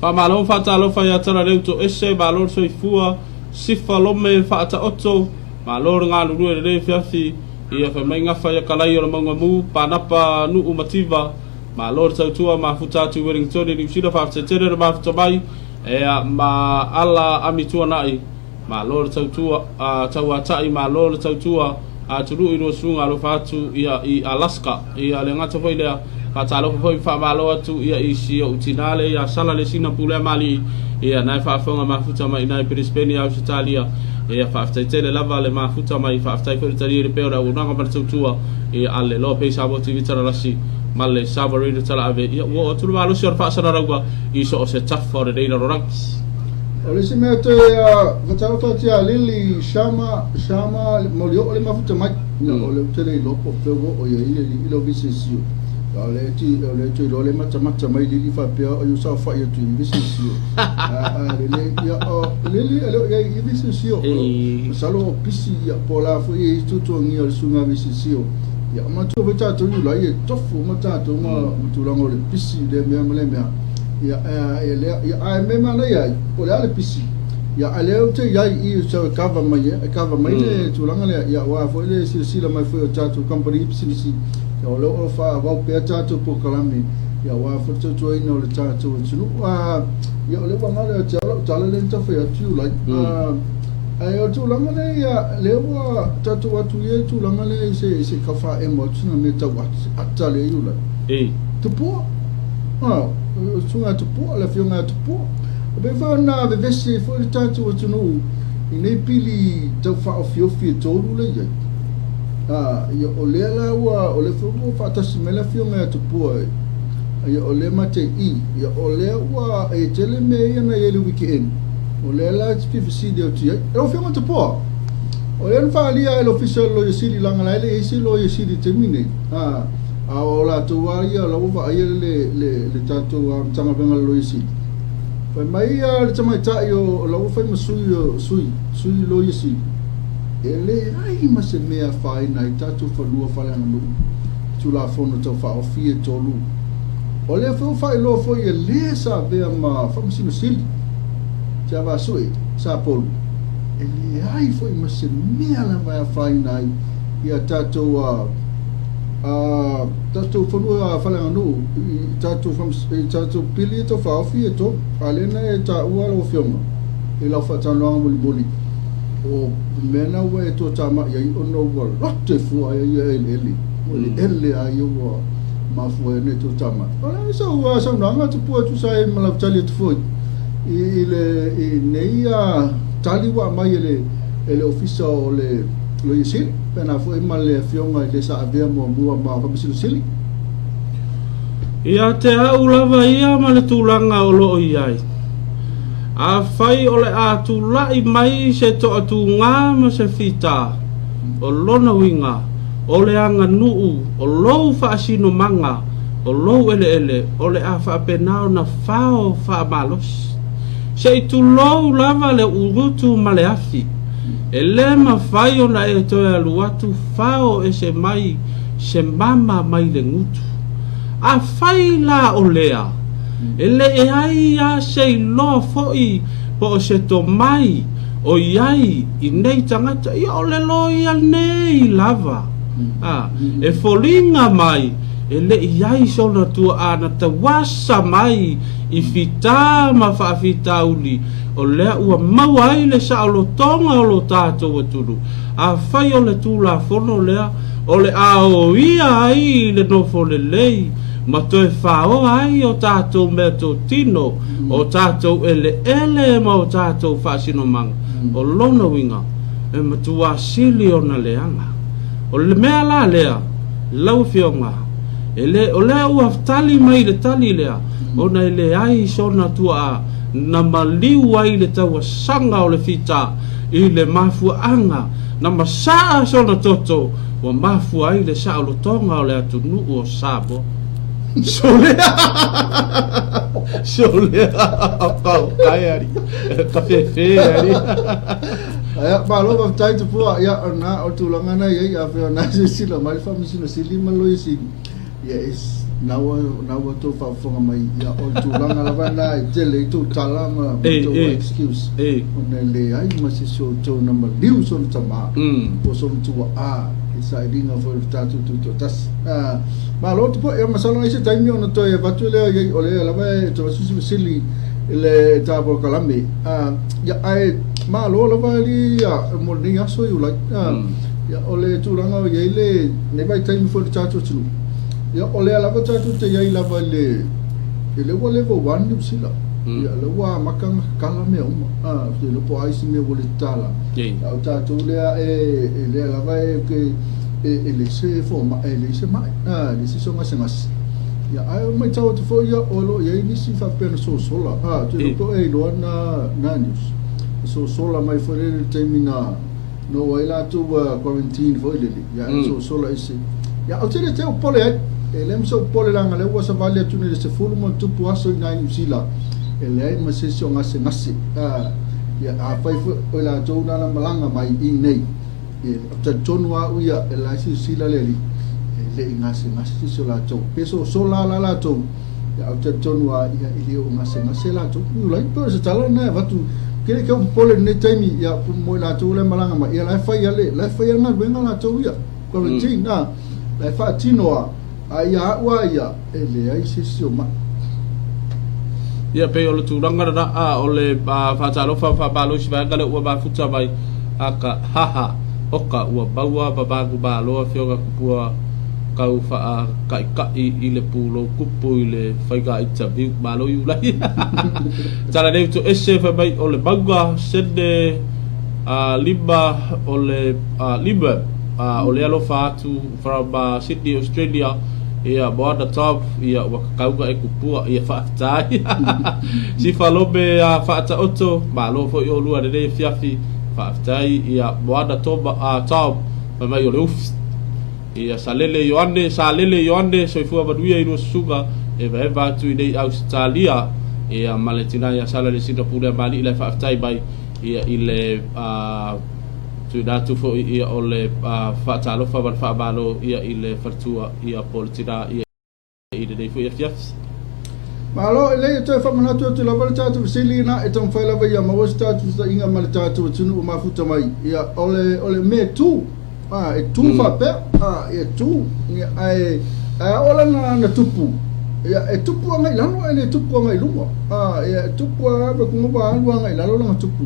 fa malo fa talo fa ya tala le to ese malo so ifua sifa lo me fa ta oto malo nga lu le fiafi ia fa menga fa ya kala yo manga mu panapa nu umativa malo so tua ma futa tu Wellington ni sida fa tere ma futa bai ma ala amitua nai malo so tua tawa tai malo so tua turu ino sunga lo fatu ia I Alaska ia le ngata foi le fa talo foi fa malo tu ia isi o tinale ia sala le sina pule mali ia nai fa fonga mafuta mai nai Brisbane au Italia ia fa tele lava le mafuta mai fa fa foi tali le pera o nanga per tua ia alle lo pe sa boti vitara lasi male sabori de tala ave ia wo tu malo sor fa sara ragwa iso o se tafo de ina roranks o le sime te vatau to tia lili shama molio le mafuta mai o le tele lopo pewo o ia I lo bisesio o le ti o le mata mai lili fa pe o you sa fa ia tu bisesio le ia o lili ia bisesio salo pisi ia pola fu I tutu ngi o sunga bisesio ia ma tu veta tu la ia tofu mata tu ma tu lango le pisi de mea ia ai me mana ia o le ale pisi ia ale o te ia I so cover mai le tulanga le ia wa fo le sila mai fo tatu company pisi o le o fa wa pe tatu po kalami ia wa fo tu ino le tatu tunu ia o le wa ngale tala le tafa ia tu like ai o tulanga le ia le wa tatu watu ia tulanga le se kafa mo tuna me ta wat atale you like tu po sunga tu po la fionga tu po be fa na be vesi fo le tatu o tunu I nei pili tau fa o fiofi tolu le ia o le la wa o le fo fa tasi mela fionga tu po ia o le mate ia o le wa tele me ia na ele weekend o le la PVC de o tia o fionga tu po o le fa lia el official lo yesili langa la ele isi lo yesili termine o la tu ia la uva ia le tatu tanga benga lo isi pa mai le tama ta io la uva sui lo isi ele ai ma se mea fai na tatu fa lua fa la no tu la fono to fa o fie tolu o le fa lo fo ia le sa be ma fa msi msil ja va sui sa polu ele ai fo ma se mea la va fai na ia tatu tatu fonua falanga no tatu pili to fa ofi to alena ta ua lo fioma ila fa ta longa boli o mena we to tama ya ono wa rotte fu ya ele ayo ma fu ne to tama so nanga tu po tu sai mala tali tu fu ile neia tali wa mai ele ofisa le lo yesi pena foi male fionga le sa avea mo ma fa sili ia te au lava ia ma le tulanga o lo iai a fai o le a tulai mai se to atu ngā ma se fita o lona winga o le anga nuu o lou fa asino manga o lou ele o le a fa penao na fao fa malos se tu lou lava le urutu ma le afi ele ma fai ona to aluatu fao se mai se mama mai le ngutu a fai la o lea ele ai a se lo foi po se to mai o iai I nei tangata I o le lo ia nei lava e folinga mai ele iai sona tua ana ta wasa mai I fita ma fa fita uli o lea ua mau ai le sa o lo tonga o lo tātou aturu a fai o le tūla fono lea o le a o ia ai le nofo le lei ma toe whao ai o tātou mea tō tino o tātou ele ma o tātou whaasino manga o lona winga e matua sili o na leanga o le mea la lea lau fionga o lea ua tali mai le tali lea o na ele ai sona tua na maliu ai le taua sanga o le fita I le mafuanga na masaa sona toto wa mafu ai le sa o lo tonga o le atunu o sabo solea kau kai ari ka fe ari Ya, malo ba tai tu pua ya na o tu langa na ya fe na si lo mai fa mi si li malo si. Ya is na wa to fa fonga mai ya o tu langa la bana jele tu talama to excuse. Ona le ai ma si so to na ma liu so tama. O so tu a deciding of tatu tu tas. Malo tu pua ya masalo isi time yo na to ya batu le ya ole la ba to si li le tabo kalame ya ai malo la vali ya mo ni aso you like ya ole turanga ye le ne bai time for chato tu ya ole la ba chato te ya la vale ele wole vo one you sila ya le wa makang kalame se lo po ai si me wole tala ya chato le le la va ke ele se fo ma ele se mai le se so ngas ya ai mai tau te fo ya olo ya ni si fa pena so sola tu to lo na news so sola mai fo le termina no wai la tu quarantine fo le ya so sola isi ya o te pole lem so pole langa le wa sa vale tu ne se fulu mo tu pu aso na ni sila ele ai ma se so ngase ya a fai fo la tu na malanga mai i nei ta tonwa uya la si sila le le ngase so la to peso so la to ya o te tonua ia ili o ngase la to you like per se tala na vatu kele ke un pole ne taimi ya mo la to le malanga ma ia la fa ya na venga la to ya ko na la fa tinoa ai wa ya ele ai se so ma ia pe o le turanga na o le fa talo fa ba lo shiva gale o ba futa mai aka haha oka ua baua babagu ba lo fioga kupua kau fa ka i le pulo kupu i le faiga i tabi malo i ulai tala nei to ese fa mai o le banga sende limba o le limba o le alo fa tu from Sydney Australia ia boa top ia wa kauga e kupua ia fa tai si fa lobe fa ta oto malo fo yo lua de fiafi fa tai ia boa top top fa mai o le ia salele yoande so fu abaduia i no suga e va tu i Australia ia maletina ia salele Singapore mali ile fa tai bai ia ile tu datu fo ia ole fa talo fa balo ia ile fartua ia politina ia i de fo ia fias malo ile to fa mana tu la val tatu silina e ton fa la ia ma was tatu sta inga mal tatu tunu ma futa mai ia ole me tu e tu fa pe e tu ai ola na tupu ya e tupu ngai lano e tupu ngai lungo e tupu ba ku ba lu ngai lalo na tupu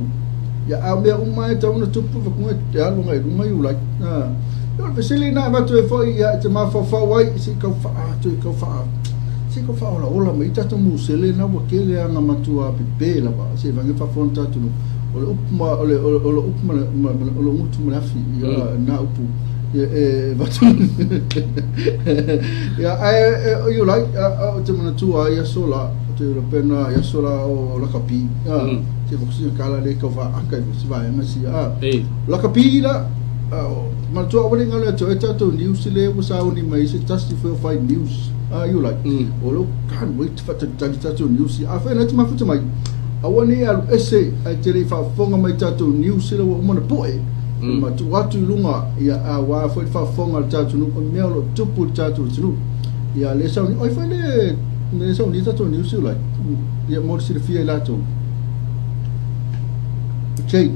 ya a me mai ta una tupu ba ku te alu ngai lu mai ula yo veseli na va tu e foi ya te ma fa wai si ka fa si ka fa ola mai ta tu musele na wa kele nga matua pe la ba se va nge fa fonta tu ole upma lafi na upu but yeah you like te mana tua ia sola te pena ia sola o la kapi te boxi kala le ka va aka si va nga si la kapi la ma tua wale ngala to eta to news le usa uni mai se just for find news you like olo can't wait for the to news a fa na te mafuta mai awani alu ese ai te fa fonga mai tatu news le o mona poe ma tu watu lunga ia wa fa fonga tatu no melo tupu tatu tunu ia le sa oi fa le sa ni tatu news le ia mo si fia la to okay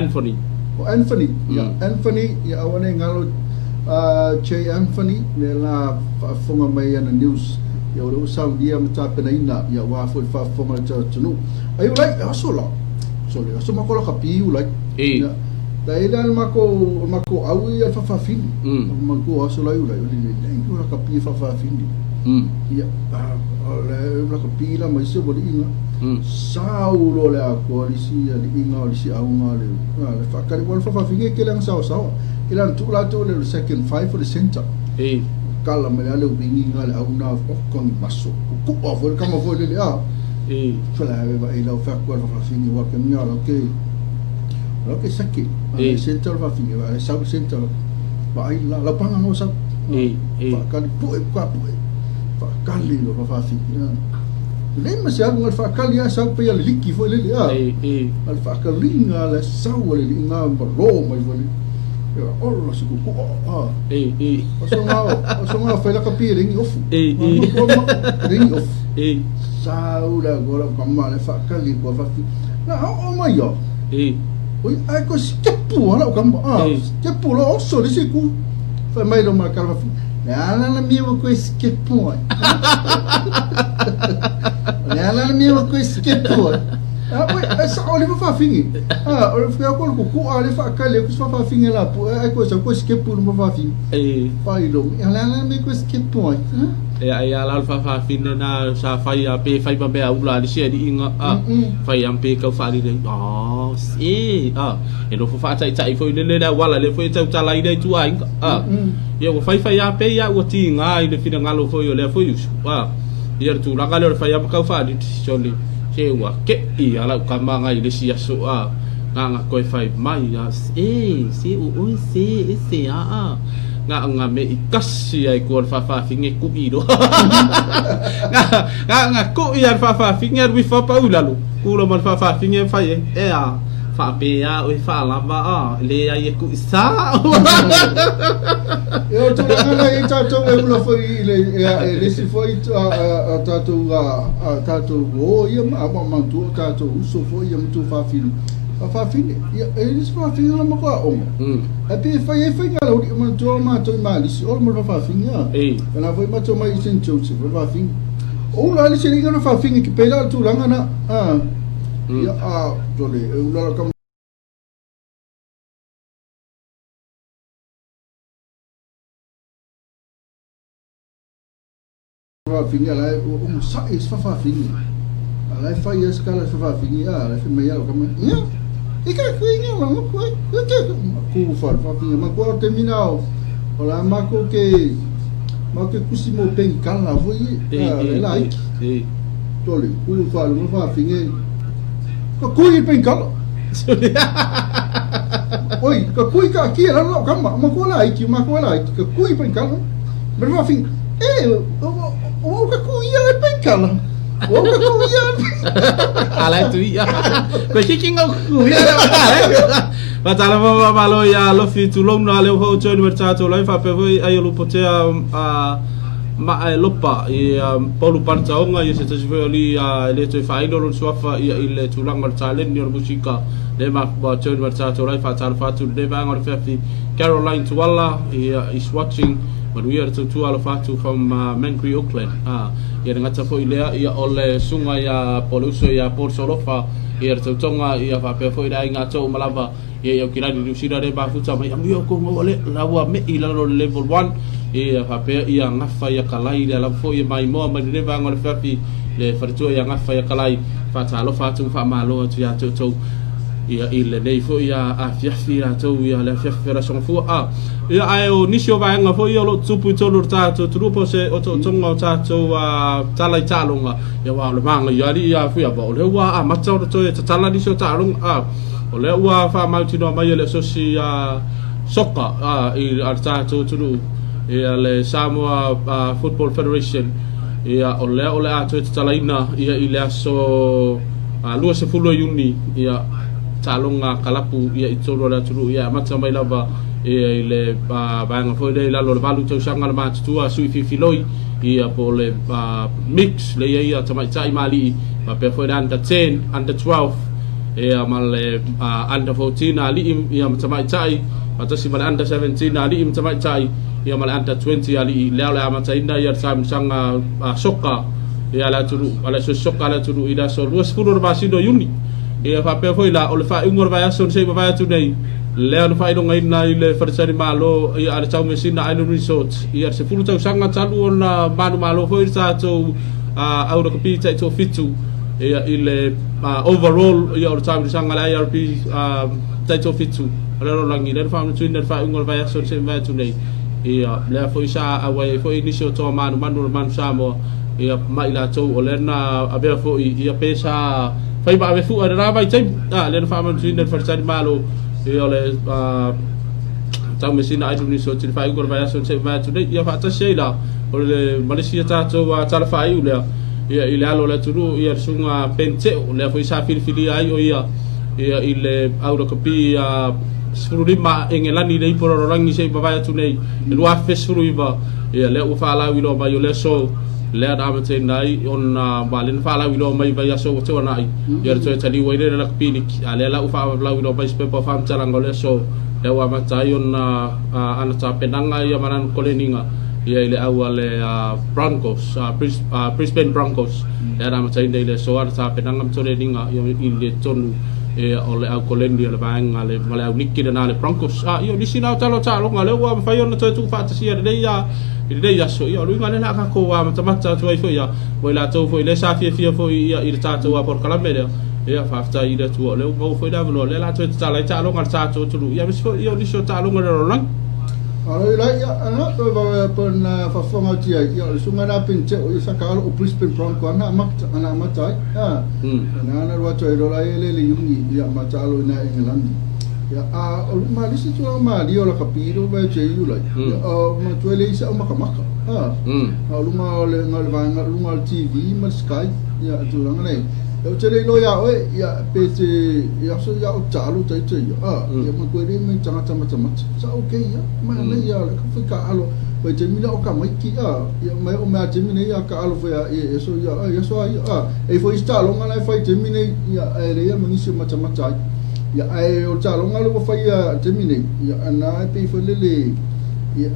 Anthony ia awani ngalo che Anthony le la fonga mai na news ya o sang dia mata pena ina ya wa fo fa fonga tunu ayu like asola so makola kapi u like ya da ila mako au ya fa fin mako asola u like ni ko kapi fa fin ya le la kapi la mai se bodi ina saulo le ko si ya di ina si au ngale le fa ka ko fa fin ke lang sao ila tu la to le second 5 for the center kala me ale ubingi ngale au na okon maso ku o vo kama vo le fala va ila fa ko fa fini wa ke mi ala ke saki center va fini va sa center va ila la panga no sa fa kali pu fa kali lo fa fini le ma sia ngal fa kalia sa pe le liki fo le al fa kalinga le sa le nga ro mai fo le o se ku o so nga fa la kapi ringi ofu ringi ofu sa ula gora kama le fa kali ko fa na o mai yo oi ai ko stepu ala kama stepu lo so le se ku fa mai lo ma kalfa Nala na mia ko skip point. Nala na mia ko skip point. Wait, essa oliva fa fingi. O fica com o cu ali fa cale, ku fa fingi lá, ai ko sa ko skip point mo fa fingi. Fa ilo. Nala na mia ko skip point. Ai ala fa fingi na sa fa ya pe fa ba ba ula di sia di inga fa yam pe ka fa di e no fa tai tai foi le da wala le foi tau tala ide tu ai ia o fai ya pe ya o ti nga i le fina ngalo foi o le foi ia tu la ngalo fa ya ka fa di soli se wa ke i ala ka manga i le sia so nga ko fai mai ya se o se nga me i kasi ai ko fa finge ku i do nga ko i fa finge wi fa pa ulalo ku lo man fa finge fa e fa pe ya o fa la ba le ai ku sa eu tô na e tá tô eu lo foi le se foi tá tô o ia ma tu tá tô so foi ia tu fa fini eles fa fini la ma ko e pe fa ngalo di ma to mali si o ma fa fini na foi ma to mai sin tu fa fini o la li se ni ngalo fa fini ki pe la tu la na ia jole eu la kam fa fini ala sa is fa fini ala fa yes kala fa fini ala fa me ya kam ika kuinga ma ko ku fa fini ma ko terminal ola ma ko ke kusimo pen kala foi like tole ku fa lo fa fini ko kui pen kala oi ko kui ka ki la no kam ma ko like ko kui pen kala ma fa fini o ka kui ya pen kala o ka kui ya ala tu ya ko kicking au ya Patala mama lo ya lo fi tu long na le ho join mercha to lai fa pe voi ai lo potea ma ai lopa i polu parta onga i se te li le to fa idol so fa i le tu lang mercha le ni musika le ma ba join mercha to lai fa tal fa tu de ba ngor fe Caroline Tuala is watching but we are to ala fa tu from Mancri Auckland ia ngata fo ile ia ole sunga ya poluso ya por solofa ia to tonga ia fa pe fo ida nga to malava ia kira di sira de ba futa mai amio ko ngole lawa me ila level 1 ia fa pe ia ngafa ia kalai de la fo ia mai mo ma de ba ngol fa le farto ia ngafa ia kalai fa ta lo fa tu fa malo tu ya to ia ile nei fo ia afiafi la to ia la afiafi la son fo ia ai o nisio va nga fo ia lo tupu to lo tato trupo se o to tonga tato tala talonga ia wa le manga ia ri ia fu ia ba le wa ma to to tala nisio talonga o le wa fa ma tino mai le so si soka i tato tru ia le Samoa Football Federation ia o le a to tala ina ia ile aso lua se fulo yuni ia talonga kalapu ia itoro la tru ia mata mai lava le banga foi dei la lo valu tau sanga ma tua sui filoi ia po le mix le ia tamai tai mali ma pe foi under 10 under 12 ia mal under 14 ali ia tamai tai mata si mal under 17 ali tamai tai ia mal under 20 ali le ala mata ina ia sam sanga soka ia la tru ala soka la tru ida so ruas furo basido yuni ia fa pe foi la o le fa ingor vai aso sei vai atu nei le anu fa idonga ina ile farsari malo ia ala tau mesina island resort ia se fulu tau sanga talu ona manu malo foi sa to auro kapita to fitu ia ile overall ia o tau sanga la IRP tai to fitu ala ro langi le fa tu ina fa ingor vai aso sei vai atu nei ia le foi sa awai foi inisio to manu sa mo ia mai la to o le na ave foi ia pesa fai ba ve fu ara vai tai le fa man tu ina farsari malo ia le tau mesina ai ni so te fai gor vai so se vai tu ia fa ta sheila o le Malaysia ta to tala fai u le ia i le alo le tunu ia sunga penteo le foi sa fili ai o ia i le aurakopi sfurulima engelani le ipororangi sei pavai atu nei e lua fesfuriva ia le u fala wi lo mai o le so le ada mate nai on balin fala wi lo mai vai aso to nai ia to tali wai le la pini ale la u fala wi lo mai spe pa fam tsalanga le so le wa matai on ana ta penanga ia manan koleninga ia ile au le Broncos Brisbane Broncos le ada mate nei le so ana ta penanga mtoleninga ia ile tonu o le au kolendi le banga le male au niki na le Broncos io ni sina talo ngale wa fai ona tu fa tsia le ia so io lui ngale na ka ko wa mata tu ai fo ia wa la to fo le sa fia fo ia i tato wa por kala mele ia fa fta i le tu le mo fo da vlo le la to talo ngal sa to tu ia mis fo io ni so talo ngale lang Alright, ya, anak tu pernah fafong aja. Ya, sungai napin cek. Ya, sekarang o Brisbane Broncos anak macai. Ya, anak wajah itu lagi le yungi. Ya, macam lo na England. Ya, mali situ orang mali orang kapiro baca itu lah. Ya, macam le isa makan. Ha, rumah le rumah TV, mal Sky. Ya, tu orang lain. Jadi lo ya, ya PC, ya so ya calo cai ya macam ni macam sa okay ya, mana ya, kau fikir alo, macam ni lah orang maiki ya macam ni ya kalau ya so ya for calo ngalai for macam ni ya ya mengisi macam ya calo ngalai for ya macam ni ya anak pe for lele ya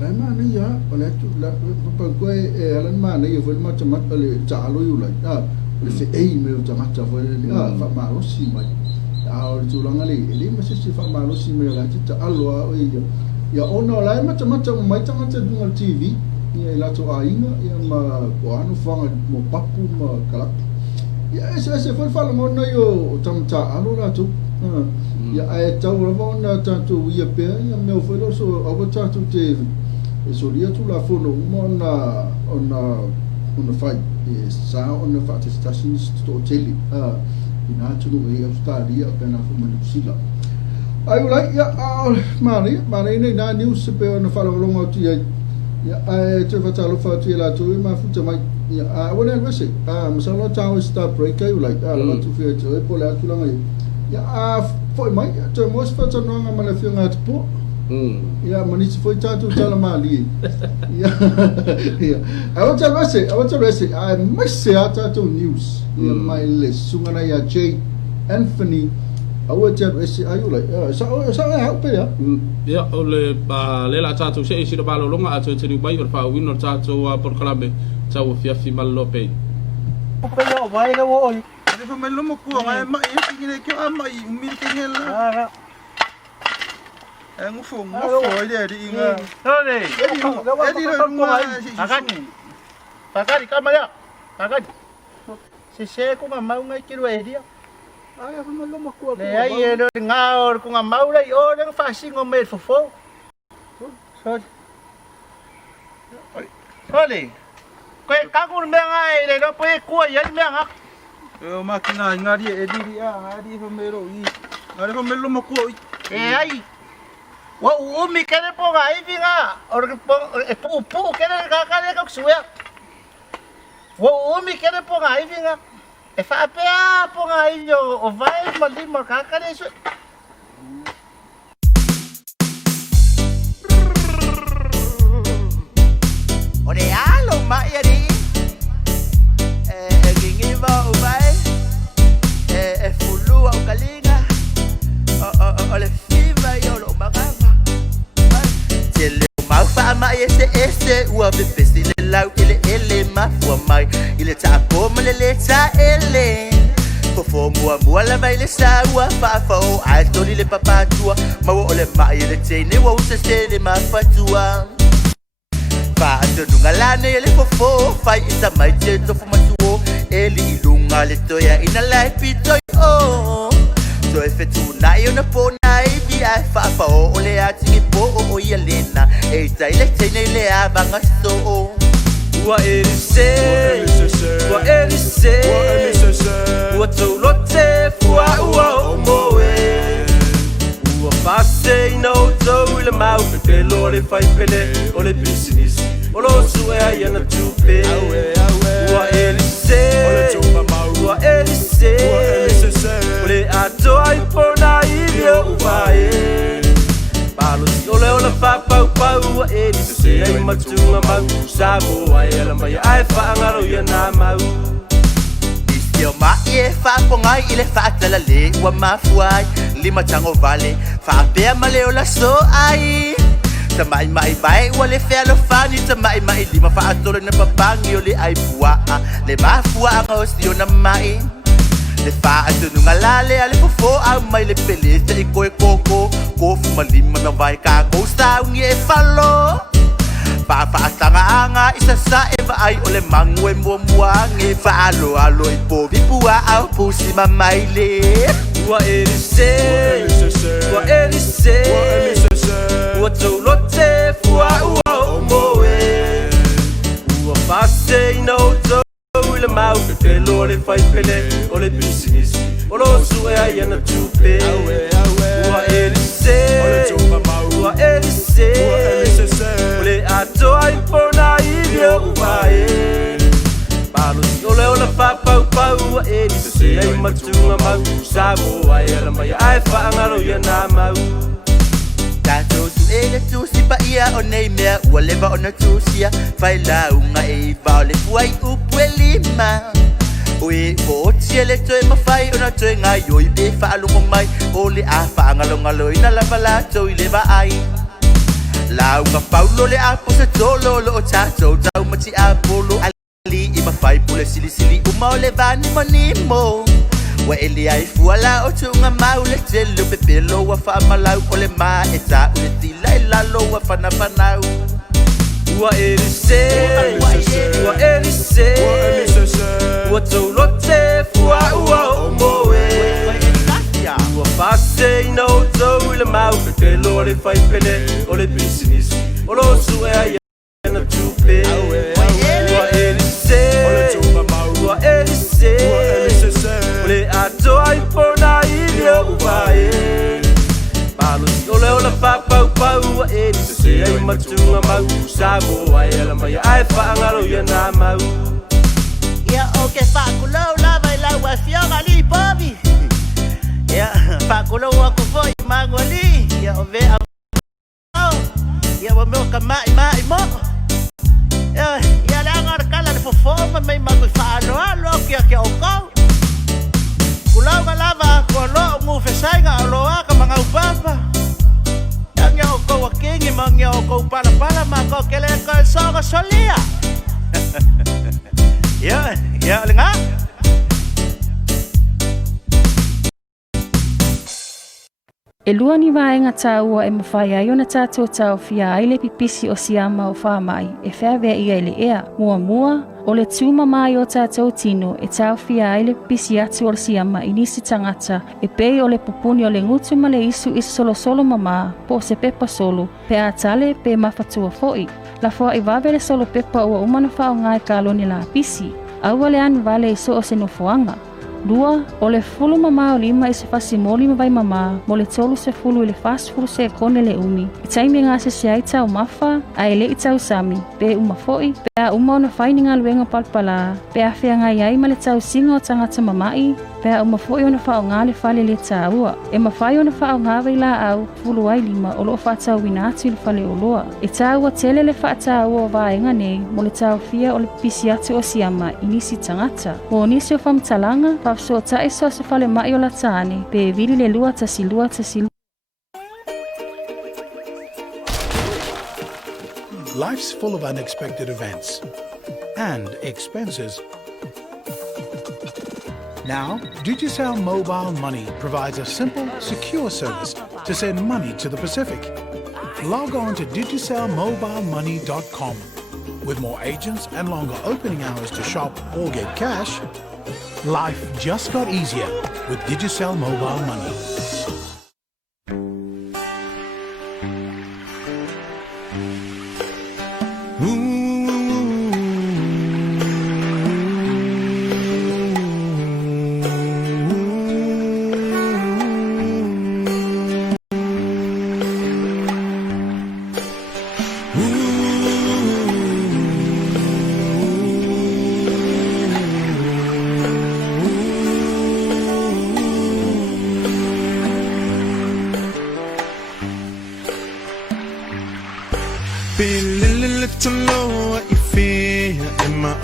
lain mana ya, oleh tu lah pangkoi lain mana ya for macam calo you lah se me o tamata foi fa marosi mai a o tulanga le mas se fa marosi me la tita alo ya ono la mata mai tanga dunga TV ya la to ainga ya ma koano fanga mo papu ma kala ya se foi fa mo no yo tamta alo la tu ya ai tau la bona tanto ia pe ya me foi lo so o tanto te so dia tu la fono mona ona fai sa ona fata station sto tele ina tunu e Australia pena fu manusila ai ulai ya mari nei na news pe ona fala longa tu ya ai te fata lo fata la tu ma futa mai ya ona wese masala tau sta break ai ulai la tu fe te po la tu langa ya foi mai te mos fata no nga mala fianga tu ya manisi foi tanto tala mali ya awata rese I must say to news ya my list sungana ya J Anthony awata rese ayu like sa help ya ya ole ba le la tato se isi do balo longa ato te bai fa winner tato por club Tauafiafi Ma Le Loabay pe yo vai le wo oi Ele foi mais lomo ku mai mai ni ke mai mi ke ngela Ang phùng nó phổi để đi nghe. Thôi đi. Đi rồi ngoài. Pakai kamera. Pakai. Sese ko nga mau ngai kirwe dia. Ai aku mau mak ku. Le ai do ngao ko nga mau dai o dang fasi ngo met fofo. Thôi. Ko ka ku me ngai le do pe ku ya me ngak. Makina ngadi ediri ngadi famero i. Ngadi famelo mak ku. Ai. Wa umi kene po nga ivinga or pu kene ka ka suya. Wa umi kene po nga ivinga e fa pea po nga iyo o vai mali mo ka ka su. Ore alo ma yari gingi va o vai fulu o kalinga o le fiva yo lo magama ele mau fa ma ese ua bepesi le lau ele ma fua mai ele ta como le ta ele fo mua la vai le sa ua fa o alto le papa tua ma o le ma ele te ne wo se le ma fatua fa ando nunga la ne ele fo fai isa mai te to fo matuo ele ilunga le toya ina lai pito oh so if it's na yo na po na bi ai fa o le ati po o ia lena e tai le tene le avanga so wa elise wa to lote fua wa moe wa passe no to le mau pe lo le fai pele o le business o lo su e ia na tupe wa ua e ni se ai matunga mau Samu ai ala mai ai whaangaro ia nā mau Istio mai e whaapongai i le whaatala le ua mafuai Lima tango vale whaapea ma leo la so ai Ta mai mai vai ua le whea lo whani Ta mai mai lima whaatolo na papangi o le ai puaa Le mafua anga o si o na mai Le whaatununga lale a le fofo au mai le peleta i koe koko Kofu ma lima na vai ka kousa ungi e whalo Whaatanga anga isa sa e vai o le mangu e mua muangi Whaalo alo i po vipua au pusi ma mai le Ua e ni se, ua e ni se Ua tolo te fua ua o moe Ua pase ina o tau I le mau pe pelo le fai pele o le business O lo su e ai ana tupe Ua e ni se, ua e ni se O le ato ai pona I rio ua e Palo si ole o la whapau pau Ua e ni se ai matunga mau Samu ai ala mai ai whaangaro ia nā mau Tato tu e le tu si pa ia o nei mea ua lewa o na tu sia Whai la unga e vao le fuai upu e lima Oe o tia le toe mawhai o na toe ngai oi be whaalungo mai O le a whaangalongalo I na lava la tau I lewa ai La unga paulo le a posa tolo lo o tato Tau mati a polo Ali I mawhai pule sili sili uma o le vani monimo Wa ele ai fuala o tunga mau le telo pe pelo wa fa malau o le ma e ta o le tila e lalo wa fa na fanau Ua e ni se, ua e ni se Ua tolo te fua ua o moe Ua pase ina o tau I le mau pe pelo o le fai pele o le business O lo su e ai ana tupe Ua e ni se, ua e ni se Le ato ai pona I rio ua e Palo si ole o la whapau pau Ua e ni se ai matunga mau Samu ai ala mai ai whaangaro ia nā mau Ia o ke whakulau lawa I lau a fionga li povi Ia whakulau a kufoi mango li Ia o vea Ia wa meo ka mai mo Ia langar kala le fofoma mai mango I whaalo alo kia kia o kou Kulau ka lava kua loo ngu fesainga o loa ka mga upapa Ia o kou a kingi mangia o kou pala pala ma kou kele ko e soga solia Ia lenga E lua ni vaenga tāua e mawhai ai o na tātou Tauafia ai le pipisi o siama o whamai e whea ia i le ea mua o le tūma mai o tātou tino e Tauafia ai le pipisi atu o le siama I nisi tangata e pei o le pupuni o le ngutu ma le isu solo mama po se pepa solo pe a tale pe mafatua foi la fua I vave le solo pepa ua umana whao ngai kaloni la pisi aua le anu vale iso o se nofoanga Dua, o le fulu mama o lima I se fasi moli ma vai mama, mo le tolu se fulu I le fasi fulu se kone le umi. I taimi ngā se se ai tau mafa, a ele I tau sami, pe uma foi, pe a uma o na whaini ngā luenga palpala, pe a whea ngai ai ma le tau singa o tangata mamai, pe a uma foi o na whao ngā le whale le tāua. E ma whai o na whao ngā vai la au, fulu ai lima o loo whatau wina atu I le whale o loa. E tāua tele le whaatau o vaenga nei, mo le Tauafia o le pisi atu o siama I nisi tangata. O nisi o whamtalanga, so ta iso se fale mai o la tane pe vili le lua tasi Life's full of unexpected events and expenses. Now, Digicel Mobile Money provides a simple, secure service to send money to the Pacific. Log on to digicelmobilemoney.com. With more agents and longer opening hours to shop or get cash, life just got easier with Digicel Mobile Money.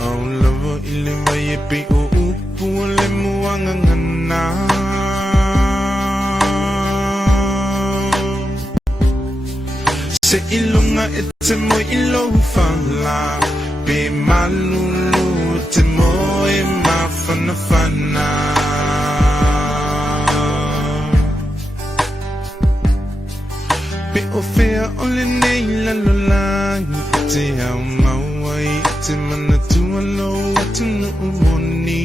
au lava ile mai e pe o upu le muanga ngana se ilunga e te mo ilo fala pe malulu te mo e mafana fana pe o fea ole nei la lola te au mawai te mana tua lo te no umoni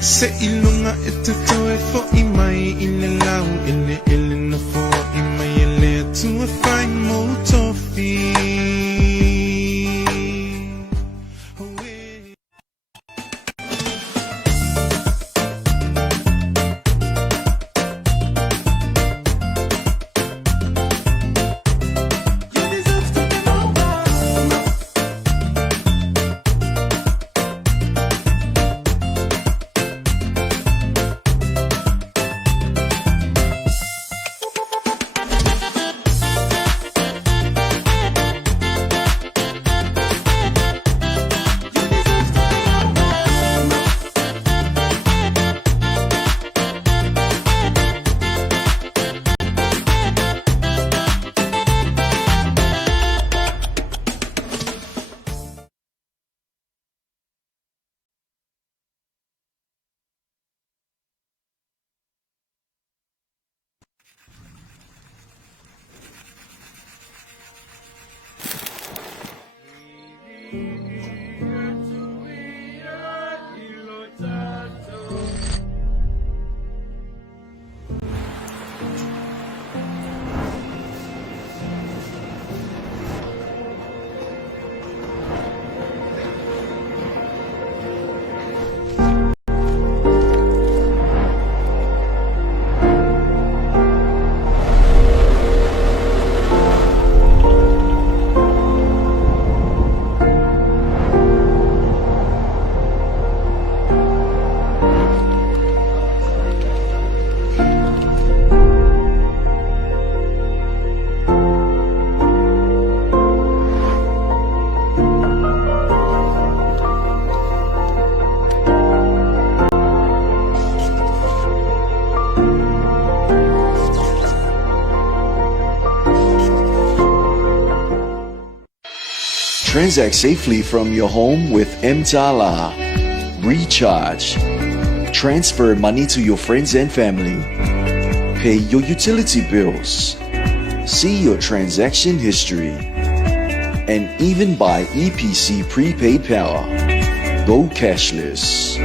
se ilunga e te toe fo i mai i le lau ele na fo i mai ele tua fai mo tofi Transact safely from your home with M-Tala. Recharge. Transfer money to your friends and family. Pay your utility bills. See your transaction history. And even buy EPC prepaid power. Go cashless.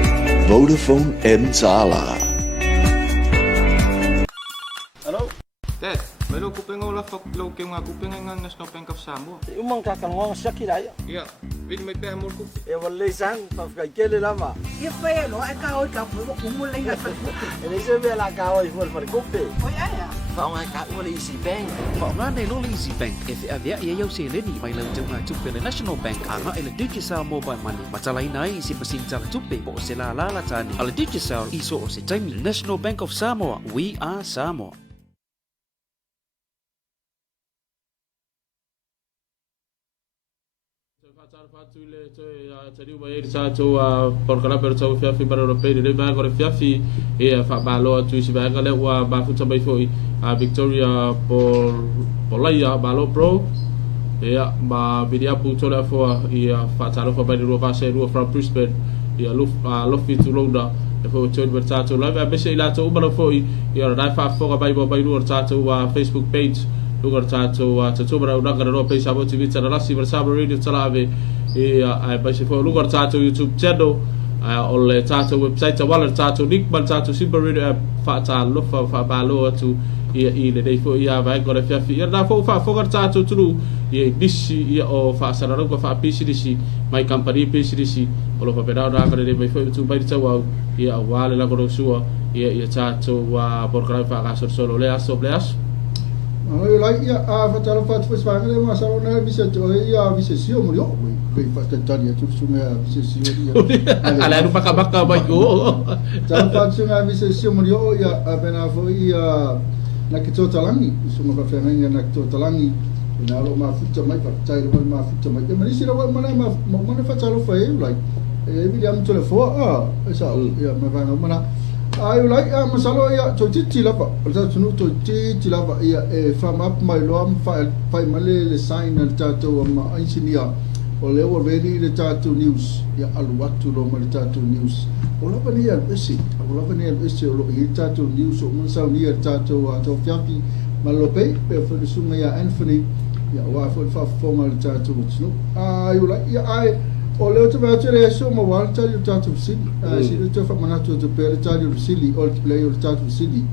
Vodafone M-Tala. Hello? Dad, may lo kupeng ola fok lo king nga kupeng nga National Bank of Samoa. Umang kakangwang siya kilaya. Yeah, win may pera mo ko. E wala san pa kele lama. Ia whea no, e ka oi ka pua kumulei na whakupe. E nei se vela ka oi for kupe. Oi aia. Whaonga ka ua le Easy Bank. Whaonga nei lo le Easy Bank. E whea vea ia iau se leni mai lau tau ngā tupe le National Bank anga e le Digital Mobile Money. Matalai nai si pasinta le tupe po o se la la tani. Ale Digital iso o se taimi. National Bank of Samoa. We are Samoa. Fatu le tari wa e sa to por kala per Tauafiafi Ma Le Loabay le ba ko fiafi e fa ba lo tu si ba le wa ba futa bai foi a Victoria por laia ba lo pro e ba vidia puto la fo e fa talo fa ba ro fa se ro fra Brisbane e lo fi tu roda e fo to be tato la ba se la to ba foi e ra fa fo ba bai ro tato wa Facebook page lugar tato tato bara una gara ro pe sabo tv tara la si bersama radio talave e ai ba se fo lugar tato YouTube channel o le tato website wala tato link ban tato super radio fa ta lo fa ba lo tu i le dei fo ia vai go le fiafi ia da fo fa fo gar tato tu e disi ia o fa sara ro fa pc disi mai company pc disi o lo fa pera da gara dei fo tu bai tau ia wala la go sua ia tato wa por gra fa ga solo le aso Ai lai ia a fatalo fat fo spangale ma sa ona vise to ia vise sio mo yo pe fat tani tu sunga vise sio ia ala nu paka bai go ta fat sunga vise sio mo yo ia a bena fo ia na ki totalangi sunga fa fenga na ki totalangi ina lo mafuta mai pa tai lo mafuta mai ma si lo mana fa talo fa like e vi am telefo esa ya ma va mana ai like masalo ya to titi la pa ta tunu to titi la pa ya fa map mai lo am fa male le sign al tato ma engineer o le already le tato news ya alwatu lo ma le tato news o la pani al esi o lo i tato news o mun sa ni tato Tauafiafi Ma Le Loabay pe fa sunga ya Anthony ya wa fa formal tato no ai like ya ai o le te va tere so mo wa tato tato si si te fa manato te pe tato sili o play o tato sili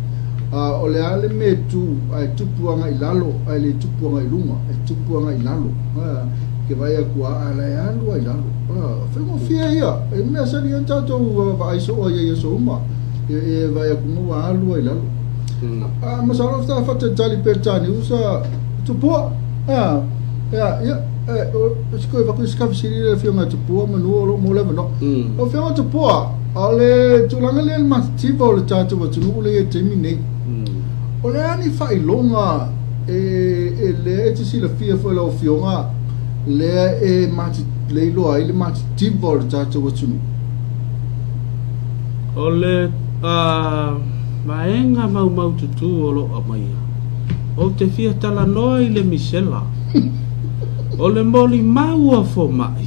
o le ale me tu ai tupuanga ilalo ai le tupuanga iluma ai tupuanga ilalo que vai a ale alu ai lalo fa mo fia ia e me sa ni tato vai so o ia so uma e vai a como alu ai lalo mas a nós está fazendo tali per tani usa tupo ya os coisas que escapa se ele fez uma tupo mas não mo leva no o fez uma tupo ale tu langa le mas tipo o tato o tu le termine o le ani fai longa e le te si la fia foi lo fionga le e mati le lo ai le mati tipo o tato o tu o le maenga mau tutu o lo amaia o te fia tala noi le misela o le moli mau a fo mai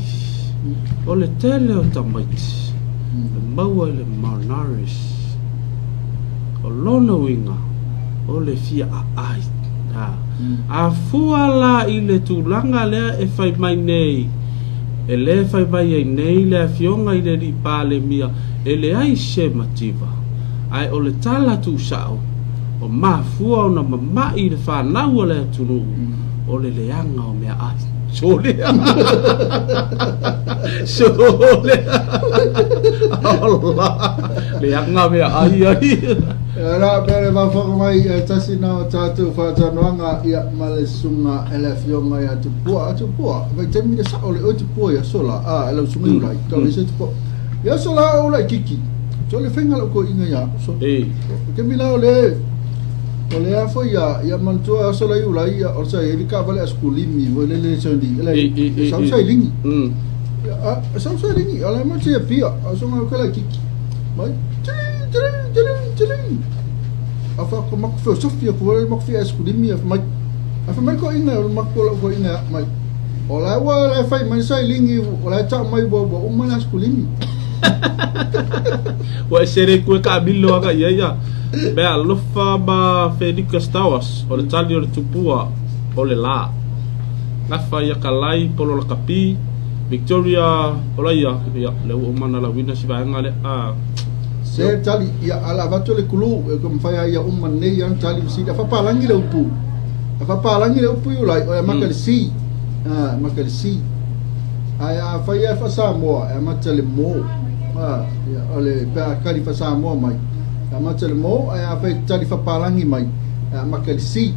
o le tele o tamaiti le mau le marnaris o lona winga o le fia a ai a fuala i le tulanga lea e fai mai nei e le fai mai ai nei le a fionga i le ripa le mia e le ai se mativa ai o le tala tu sao o mafua o na mamai le whanau le atunu o le leanga o mea ai sole Allah leanga mea ai Era bere va fa mai tasi na tatu fa tanuanga ia male sunga ele fionga ia tu pua vai temi de sa ole o tu pua ia sola ele sunga ia to le se tu ia sola o le kiki so le fenga ko inga ya so ke mila ole a foi ya mantua so la yula ya o sa ele ka vale askulimi vo le sondi ele sa sa lingi sa lingi ala ma tia pia so ma ko la kiki mai afa ko mak fo sofia ko mak fi askulimi mai afa mai ko inga mak ko inga mai ola wa fai mai sa lingi ola ta mai bo umma askulimi wa sere ko ka billo aga ia be alofa ba Federica Stawas o le tali o le tupua o le la ngafa ia kalai polo la kapi Victoria ola ia le o mana la wina si vaenga le se tali ia ala vato le kulu ko mfaya ia umma nei an tali si da fa palangi le upu yo lai o makali si makali si ai fa ia fa sa mo matale mo ya ole pa kali fa sa mo mai matale mo ai fa tali fa palangi mai makali si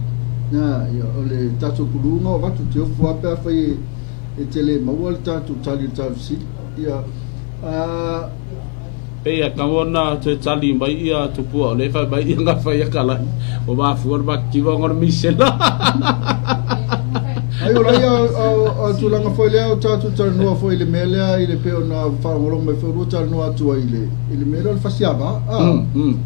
ya ole tatu kulu no vatu te fu apa fa e tele mo wal tatu tali si ya pe a kamona te tali mai ia tupua le fa mai ia fa ia kala o ba fu ba ki va ngor misela ai ora ia tu langa foi leo tatu no foi le mele ile pe ona fa ngolo me foi ruta no atu ile mele fa siaba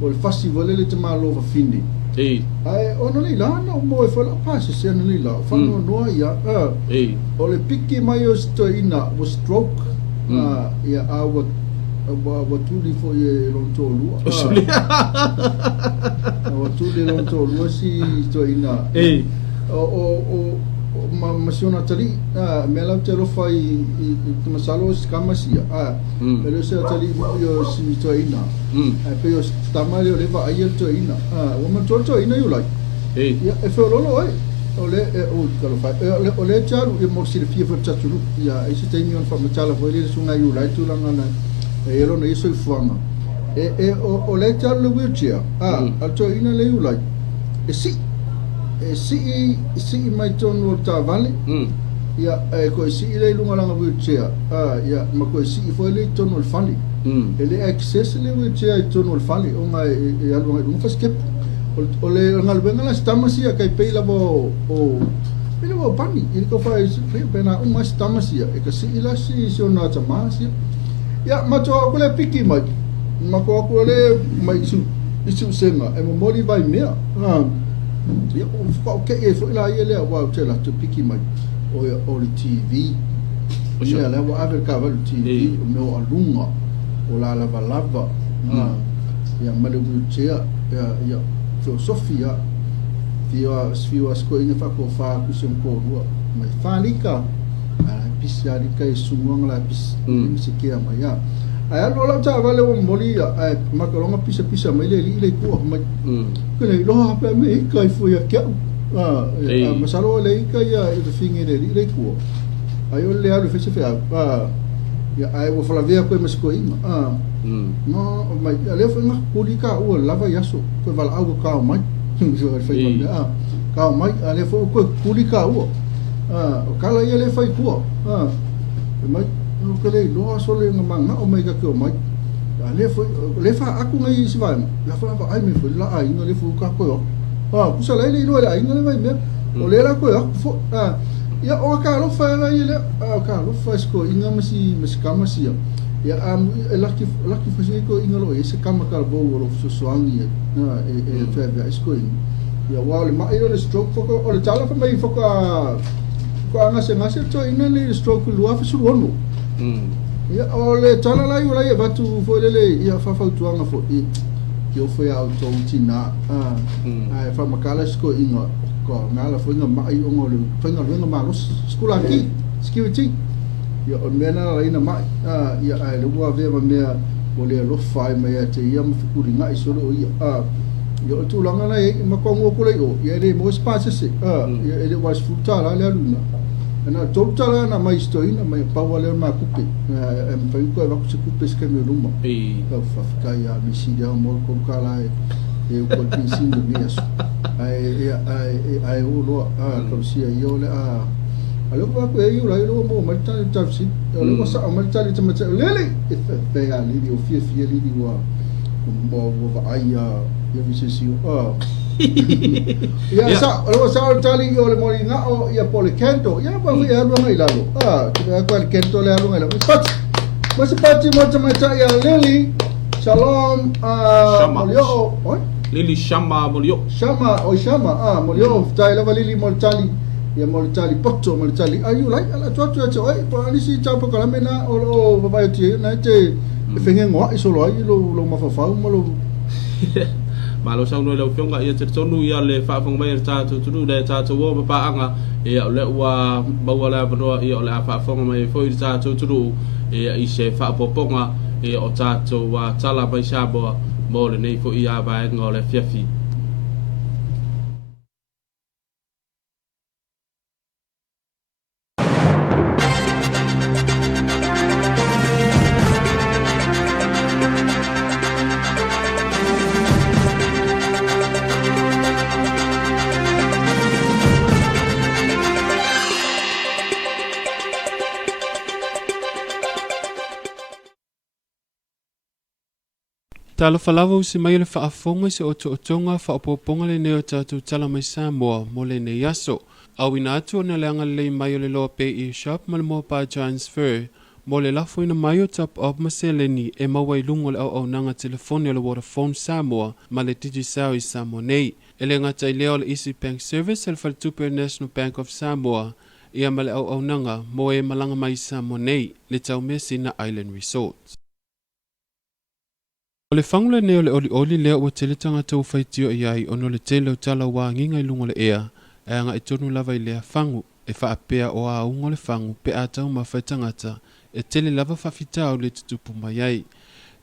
o le fasi vole le te malo va findi ai ono ni la no mo foi la passa se no ni la fa no ia o le piki mai o sto ina o stroke ia awa tuli foi lontolu tuli lontolu si sto ina o masiona tali mela te lo fai te masalo skamasia pero se tali yo si to ina pe yo tamale o leva ayer to ina o ma to ina yo like e fe lo ole o kalo fa ole charu e mo si le fie fa charu ya e si te mi on fa machala foi le sunga yo like tu langa na e lo no iso fuanga ole charu le wheelchair al to ina le yo like e si mai tonu o tavale ia ko si ile lunga langa wheelchair ia ma ko si foi le tonu o fali ele access le wheelchair tonu o fali o nga e alunga un faskep o le ngal benga la stama si kai pe la bo o Ele wa pani, ele ko fai pena mas tamasia, e ka si ila si ona tamasi. Ya mato ko le piki mai. Ma ko le mai isu senga, e mo mori vai mea. Ya ko ke e fo ila ele wa te la to piki mai. O le TV. Ya le wa ave ka va le TV, o meu alunga, o la lava. Ya male wheelchair, ya filosofia. Fio sko ina fa ko fa ku sem ko ru mai fa lika pisia lika e sumong la pis se ke ma ya ai lo la ta vale o moli ai ma ko longa pisa mai le ku mai ko le lo ha pe me kai fu ya ke ma salo le ka ya e finge le ku ai o le alu fese fa ya ai wo fa la via ko me sko ina no mai le fa na ku lika o lava yaso ko val au ka mai so fai mai ka mai ale fo ko kulika o kala ia le fai ko mai ko le lo so le manga o mai ka ko mai ale fo le fa aku ngai si vai la fa ai me fo la ai no le fo ka ko ku sa le lo ai no le vai me o le la ko fo ya o ka lo fa la ile ka lo fa sko inga masi kama si ya laki fa si ko inga lo ese kama ka bo lo so angi e fa sko ya wale mai le stroke foko o le tala fa mai foko ko anga se ngase to ina le stroke lu afa su wono ya o le tala lai wala ya batu fo le ya fa tu anga fo i yo foi au to tina ai fa makala sko inga ko ngala fo inga mai o ngol fa inga venga malos skula ki security ya o mena la ina mai ya ai le wa ve ma me o le lo fai mai te ia ma fikuri ngai so lo ia yo tu langa na e ma ko ngo ko le o ye le mo space se ye le was futala le aluna na totala na mai sto ina mai pa wale ma kupe em fa ko va ku kupe se me luma ka fa ka ya mi si dia mo ko kala e ko tin sin de bias ai o lo ko si yo le alo ko ko e yo lo mo ma ta ta si lo ko sa ma ta le ta le pe ya li o fi li di wa mo va ai ya visesi ya sa lo sa tali yo le moringa o ya pole kento ya ba ya lo ngai lalo kita ko el kento le lo ngai pat mas pati mo ta ya lili shalom molio lili shama molio shama molio tai la lili moltali ya moltali poto moltali ayu lai ala tu oi pa ni si ta pa kala mena o ba ti na te fengen ngo iso lo ai lo ma fa mo lo malo sa no le fionga ia te tonu ia le fa fong mai ta tu le ta tu wo pa anga ia le wa ba wala bro ia le fa fong mai foi ta tu ia i se fa poponga ia o ta tu wa tala bai sa bo mo le nei fo ia ba ngole fiafi Talo falava usi mai le whaafonga se o tonga whaapoponga le neo tātou tala mai Samoa mo le ne yaso. Au ina atu na leanga le mai o le Loabay e-shop ma le mobile transfer. Mo le lafo ina mai o top up ma se leni e mawai lungo le au nanga telefoni o le Vodafone Samoa ma le Digicel i Samoa nei. E le ngata i leo le Easy Bank Service le Faltupe National Bank of Samoa. Ia ma le au nanga mo e malanga mai Samoa nei le tau mesi na Island Resorts. O le whangule neo le oli leo ua tele tanga tau whaitio i ai ono le tele o tala wā nginga i lungo le ea e anga i tonu lava i lea whangu e whaapea o a ungo le whangu pe a tau ma whaitangata e tele lava whawhitao le tutupu mai ai.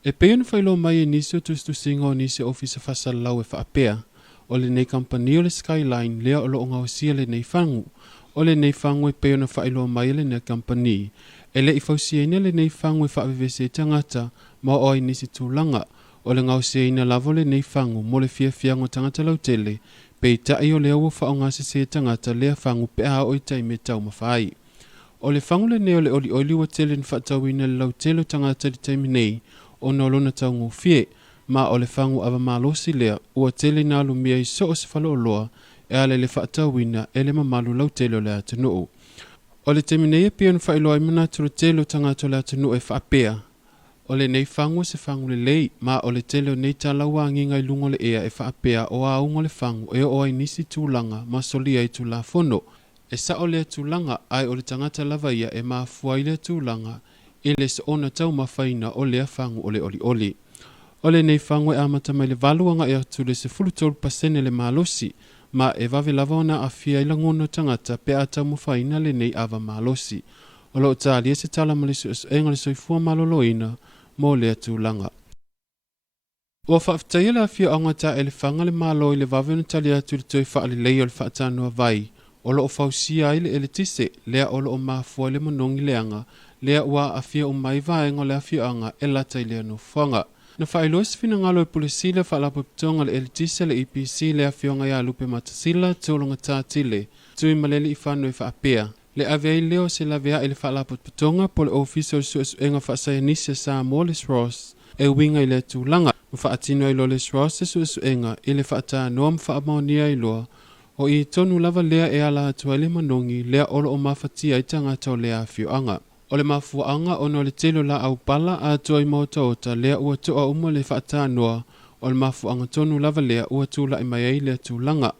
E peon whailo mai e nisi o tustu singa o nisi ofisa whasalau e whaapea o le nei company o le Skyline lea o lo o ngau sia le nei whangu o le nei whangu e peona whailo mai le nei company e le i whausia ina le nei whangu e whaavevese tangata ma o ai nisi tūlanga o le ngau se ina lavo le nei whangu mo le fiango tangata lau tele pe i tai o lea ua whaonga se tangata lea whangu pe a o i tai me tau mawhai. O le whangu le neo le oli wa tele ni whatau ina le lau tele tangata di taimi nei o na lona tau ngō fie ma o le whangu awa malosi lea ua tele na lumia i so o se whalo loa e ale le whaatawina e le mamalu lau telo le atunuu. O le temine e pia nwha ilo imana turu telo tangato le atunuu e whaapea. O le nei whangu se whangu le lei, ma o le telo nei talawa nginga i lungo le ea e whaapea o a ungo le whangu e o ai nisi tūlanga ma soli ai tu la fono. E sa o le tūlanga ai o le tangata lava ia e maa fua i le tūlanga i le se ona tau mawhaina o le whangu o le oli oli. O le nei whangu e amata mai le valuanga e atu le se fulutolu% le malosi, ma e vave lava ona a fia i langono tangata pe a tau mawhaina le nei ava malosi. O lo tali e se tala ma le enga le soifua maloloina mo le tūlanga. Ua whaaftai le afia o ngata e le whanga le malo i le vave ona tali atu le toi wha le lei o le whaatanua vai. O lo o fausia ai le ele tise, lea o lo o mafua le manongi leanga, lea ua afia o mai vaenga le afia anga e lata i lea no whanga. Na whaelo se fina ngalo e polisi le whaalapo pitonga le ele tise le EPC le afia nga ia lupe matasila tōlonga tātile, tui malele i whanu e whaapea. Le avea i leo se la vea ele whaalapo pitonga po le official suenga whaasaya nisia sa Morris Ross e winga i le tūlanga. Mwhaatino i lo le Ross e suenga i le whaata noa mwhaamaonia i loa. O i tonu lava lea e ala atua le manongi lea olo o mafatia i tangata o lea awhioanga. O le mafuanga ono le telo la au pala a atua i mautaota lea ua toa uma le whaata noa o le mafuanga tonu lava lea ua tula i mai lea tūlanga.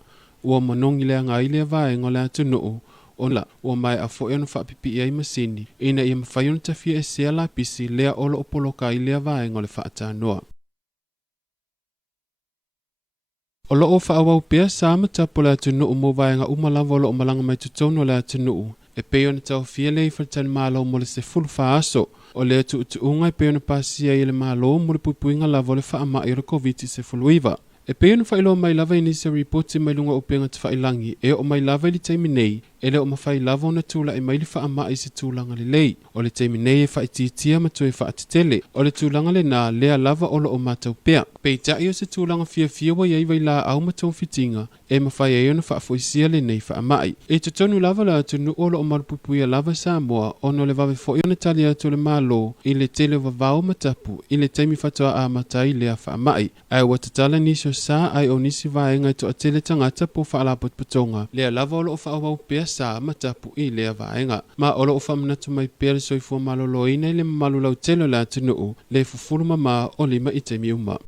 Ua manongi lea ngai lea vaenga lea tunuu o la ua mai a foionu whaapipi i ai masini. Ina i mawhaionu tafia e sea la pisi lea olo o poloka i lea vaenga le whaata noa. O loo whaawau pia sa matapo le atunuu mo vaenga umalawa o loo malanga mai tutono le atunuu. E peo na Tauafia le iwhatan malo mo le se fulu whaaso. O le atu utuunga e peo na pasia i le malo mo le puipuinga lava le whaama i rakoviti se fuluiva. E peo na whailo mai lava inisa reporti mai lunga upenga te whailangi e o mai lava i le taiminei e le o mawhai lava o na tula i mai le whaama i se tūlanga le lei. O le taiminei e whaititia mato e whaatitele. O le tūlanga le nā lea lava o o matau pea. Peita i o se tūlanga fia wa iai vai la au matau fitinga e mawhai e o na whaafoisia le nei whaamai. E tutonu lava la atunu o o marupupuia lava Samoa o no le vave fo i o na tali atu le malo i le tele vavao matapu i le taimi whatoa a matai lea whaamai. Ai watatala nisio sa ai o nisi vaenga i to a tele tangata po whaalapot patonga. Lea lava o o whaawau pea sa matapu i lea vaenga. Ma o o whamanatu mai pere soifua maloloina i le malulau telo la atunuu le fufulu mama o lima i taimi uma.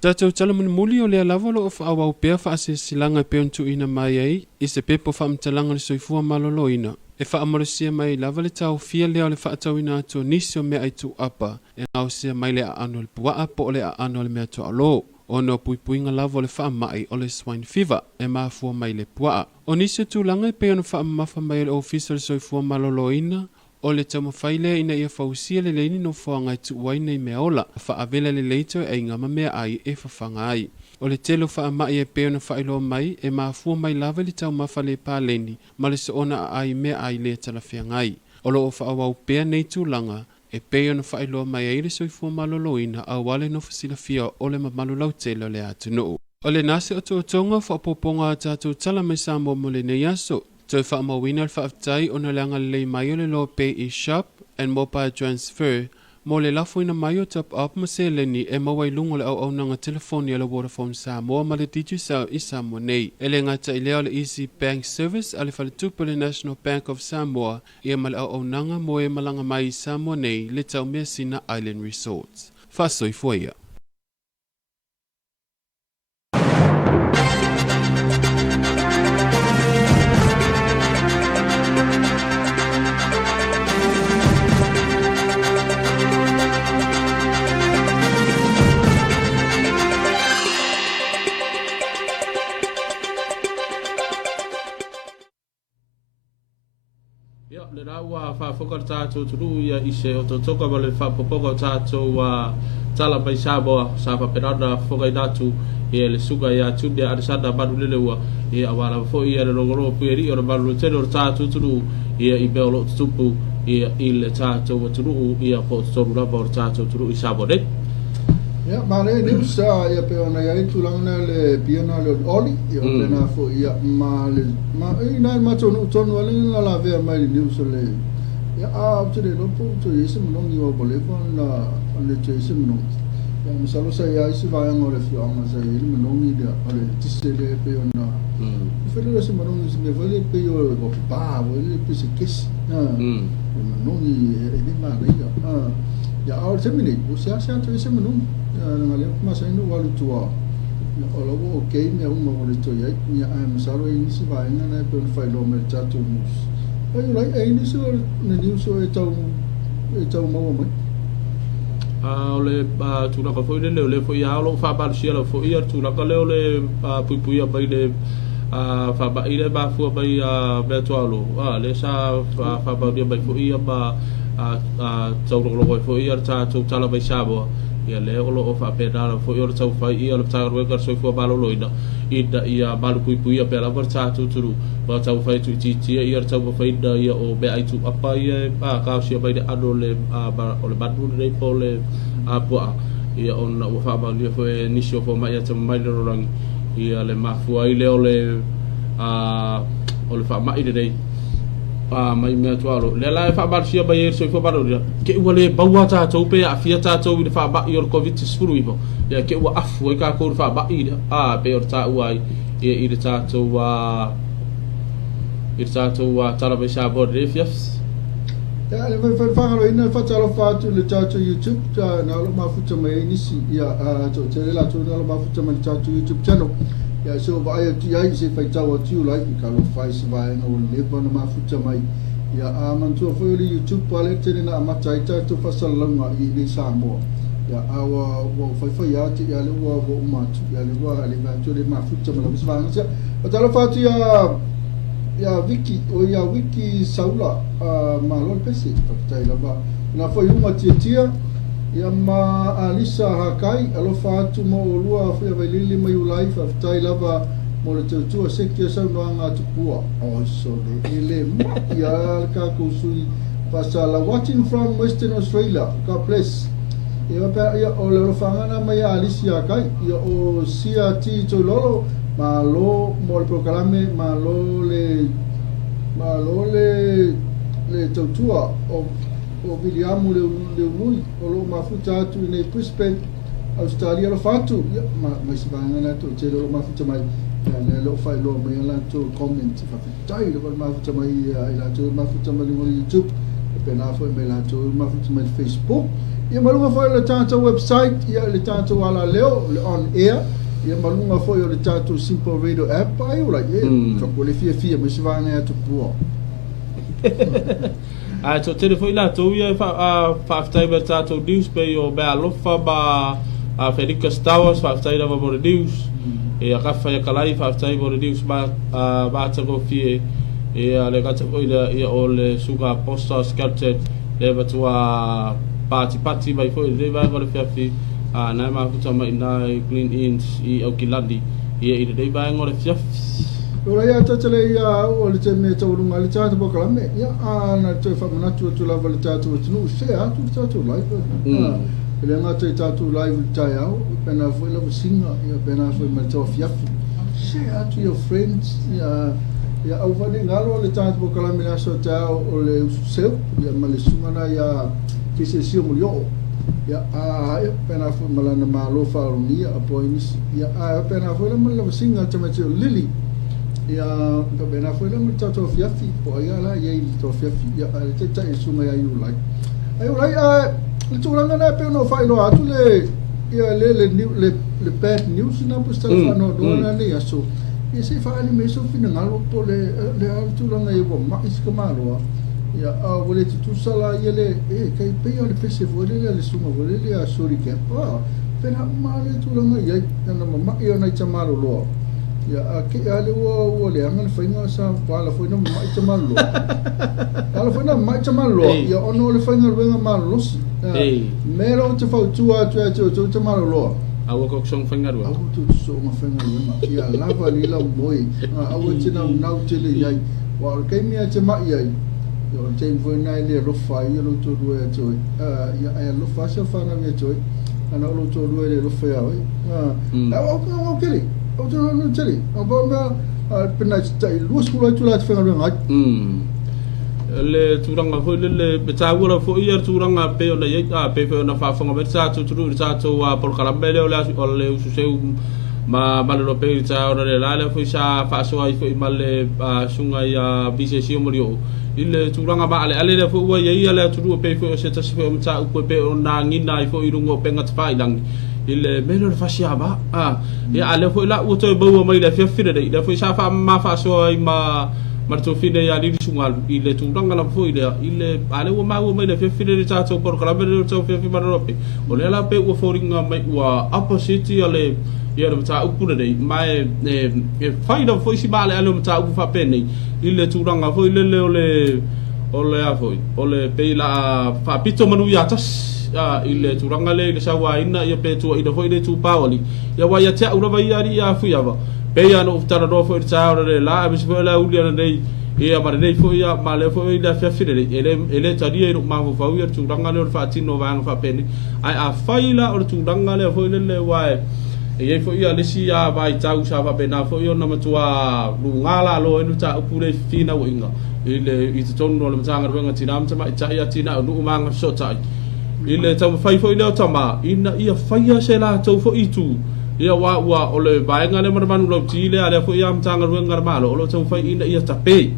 Tātou talamuni muli o lea lava o whaawau pea whaase silanga i peontu ina mai ai i se pepo whaamtalanga le soifua maloloina. E whaamorosia mai lava le Tauafia lea o le whaatauina atua nisi o mea i tu apa e ngausia mai le a ano le puaa po o le a ano le mea tu alo. O no puipuinga lava o le whaamai o le swine fever e maafua mai le puaa. O nisi o tūlanga i peo na whaamafa mai le official soifua maloloina o le taumawhaile ina ia fausia le leini no whaanga i tuuaina i mea ola. Whaavela le leito e ingama mea ai e whawhanga ai. O le telo whaamai e peo na whailo mai e maafua mai lava le taumafa le pāleni ma le se ona a ai mea ai le talawhia ngai. O lo o whaawau pea nei tūlanga e peo na whailo mai e le soifua maloloina a wale no fasilafia o le mamalulau telo le atunuu. O le nase o tōtonga whaapoponga a tātou tala mai Samoa mo le nei aso. Toi whaamawina le whaaftai o na leanga le mai o le Loabay e shop and mobile transfer mo le lafoina mai o top up ma se leni e mawai lungo le au nanga telefoni le Vodafone Samoa ma le Digicel i Samoa nei. E le ngata i leo le Easy Bank Service a le whaletupa le National Bank of Samoa i ma le au nanga mo e malanga mai i Samoa nei le tau mea sina Island Resorts. Faso i fuia. Le raua whaafoka tātou turu ia i se o totoka ma le whaapopoka tātou tala mai Samoa sa whaperana whokai nātu e le suga i a tūne arisana manu lele ua e a wala fo i a le rongoroa pueri o le manu tene o tātou turu ia i mea o lo tupu ia i le tātou turu ia po toru rama o tātou turu i Samoa nei. Ya, mare ni usa ia pe ona ia tulanga le piana le oli ia pena fo ia ma ina ma tonu ale la vea mai ni usa le ya a tele no po to ese no ni o bolevo na le tese no ya misalo sa ia isi vai ngore fio ama sa ile no ni dia ale tise le pe ona fele se manongi se me vole pe yo ba vole pe se kes manongi e ma le ya au terminate o se asa to se manongi na le ma sa no walu tua o lo okay me un mo le to ya am salo ni si va na pe fai lo me chato mus ai lai ai ni so na ni so e tau mo mo ole tu na ka foi le foi ya lo fa ba sia lo foi ya tu na ka le pui ya bai le fa ba ile ba fu bai be to alo le sa fa ba dia bai foi ya ba tau lo foi ya tu tala bai sa bo ya le o fa pe da foi ya tau fa ya lo tau ro ka so fu ba lo ida ia ba pui ya pe la ba tu ba tau fa tu ti ya tau fa ida ya o be ai tu apa ya ka sia bai de ado le ba o le ba du le po le apa ia ona o fa ba le fo ni sio fo mai ata mai le rang ia le mafu ai le o le fa mai de dei mai me to alo le la fa ba sia ba ye so fo ba do ke o le ba wa ta to pe a fia ta to i fa ba i o covid sfuru ibo ia ke o afu ka ko fa ba i pe o ta uai i de ta to tala ba sa bo de fias ya le vai fangalo ina fatalo fatu le chacho YouTube ta na lo mafuta mai ni si ya to tele la to na lo mafuta mai chacho YouTube channel ya so ba ya ti ai se fai tawa tiu like ka lo fai se vai no le ba na mafuta mai ya man to fo le YouTube pale tele na amatai ta to fasal langa i ni sa mo ya awa wo fai ya ti ya le wo ma tu ya le wo le ba to le mafuta mai lo sa nga fatalo fatu ya wiki saula malol pesi fatai lava na foi uma tia ya ma alisa hakai alo fatu mo lua foi velili mai ulai fatai lava mo le tu sektia sa no anga tupua o so de ele ya ka kusui pasala watching from Western Australia ka place ya o le fangana mai alisa hakai ya o sia ti to lolo malo mo le proclame malo le tautua o Williamu le lui o lo mafuta atu nei Brisbane Australia lo fatu ma si vangana to te lo mafuta mai le lo fai lo mai la to comment fa tai lo mafuta mai la to mafuta mai no YouTube pena foi mai la to mafuta mai Facebook ia malunga foi le tata website ia le tata wala leo le on air ia malunga foi o le tatu simple radio app ai ora fa ko le fia me se vanga atu puo to telefone la to ia fa tai ba tatu news pe o ba lo fa ba Federica Stowers fa tai da bo news e ka fa ya kalai fa tai bo news ba ta go fie e le ka ta ia o le suga posta sculpted le ba tua party mai foi le ba le fia na ma futa mai na clean ins I o kilandi ia I dei ba ngore fia ora ia tele ia o le teme to runga le tatu bokala me ia na to fa mana tu la vale tatu tu se a tu tatu live ele nga to tatu live tai au pena foi la singa ia pena foi ma Tauafiafi se a tu your friends ia au vale ngalo le tatu bokala me na so ta o le seu ia ma le sumana ia que se sio mulio ya pena foi malana malo farunia apoinis ya pena foi la mala singa tamacho lili ya pena foi la Tauafiafi po ya la ye Tauafiafi ya te tai suma ya ulai le tulanga na pe no fai lo atu le ya le bad news na posta no dona ne aso e se fa ni me so fina ngalo po le tulanga e bo ma iskamalo ya vole tu sala yele kai pe yo le pese vole le suma vole le a sori ke pa pena male tu la mai na mama yo na chamalo lo ya ke ale wo le angan fainga sa pala foi na mai chamalo ala foi na mai chamalo ya ono le fainga venga malo mero te fa tu chamalo lo awo ko song fainga ro awo tu so ma fainga venga ya lava ni la boy awo tina na utile yai wa kai mi a chama yai yo tem foi na ile rofa yo lo to do to ya lo fa so fa na me to ana lo to do ile rofa ya o kele o to no tele o ba pena stai lu skula tu la fa nga le turanga foi le betawura foi ia turanga pe ona ye pe na fa fa nga betsa tu tu sa tu por kalambele o le su seu ma le Loabay ta ora le la foi sa fa so ai foi male sunga ya BCC mo rio ile turanga ba ale le foi ia le tu pe foi se ta se foi mta u pe ona ngina i foi rungo penga tfa ilang ile melo le fasia ba ya ale foi la u to bo mai le fefine de le foi sa fa ma fa so ai ma to fine ya li sunga ile turanga la foi ile ale u mai le fefine de ta to por kala be to fefi ma rope o le la pe u foringa mai wa opposite ale ia le mata upu nei mai fai da foi si male ale mata upu fa pene ile turanga foi le ole a foi ole pe la fa pito manu ya tas ile turanga le sa wa ina ia pe tu ina foi le tu paoli ia wa ia te ura vai ari ia fu ia pe ia no tara do foi sa ora le la bis foi la ulia nei ia mare nei foi ia male foi la fa fine ele tadi e ma fu fa ia turanga le fa tino va fa pene ai a fai la o turanga le foi le wa e foi ia le si a vai tau sa va pena foi ona matua lungala lo enu ta upure fina winga ile i te tonu le matanga wenga tinam tama i tai atina no manga so tai ile tam fai foi le tama ina ia fai se la tau foi tu ia wa o le bainga le marmanu lo tile ale foi ia matanga wenga malo lo tau fai ina ia tape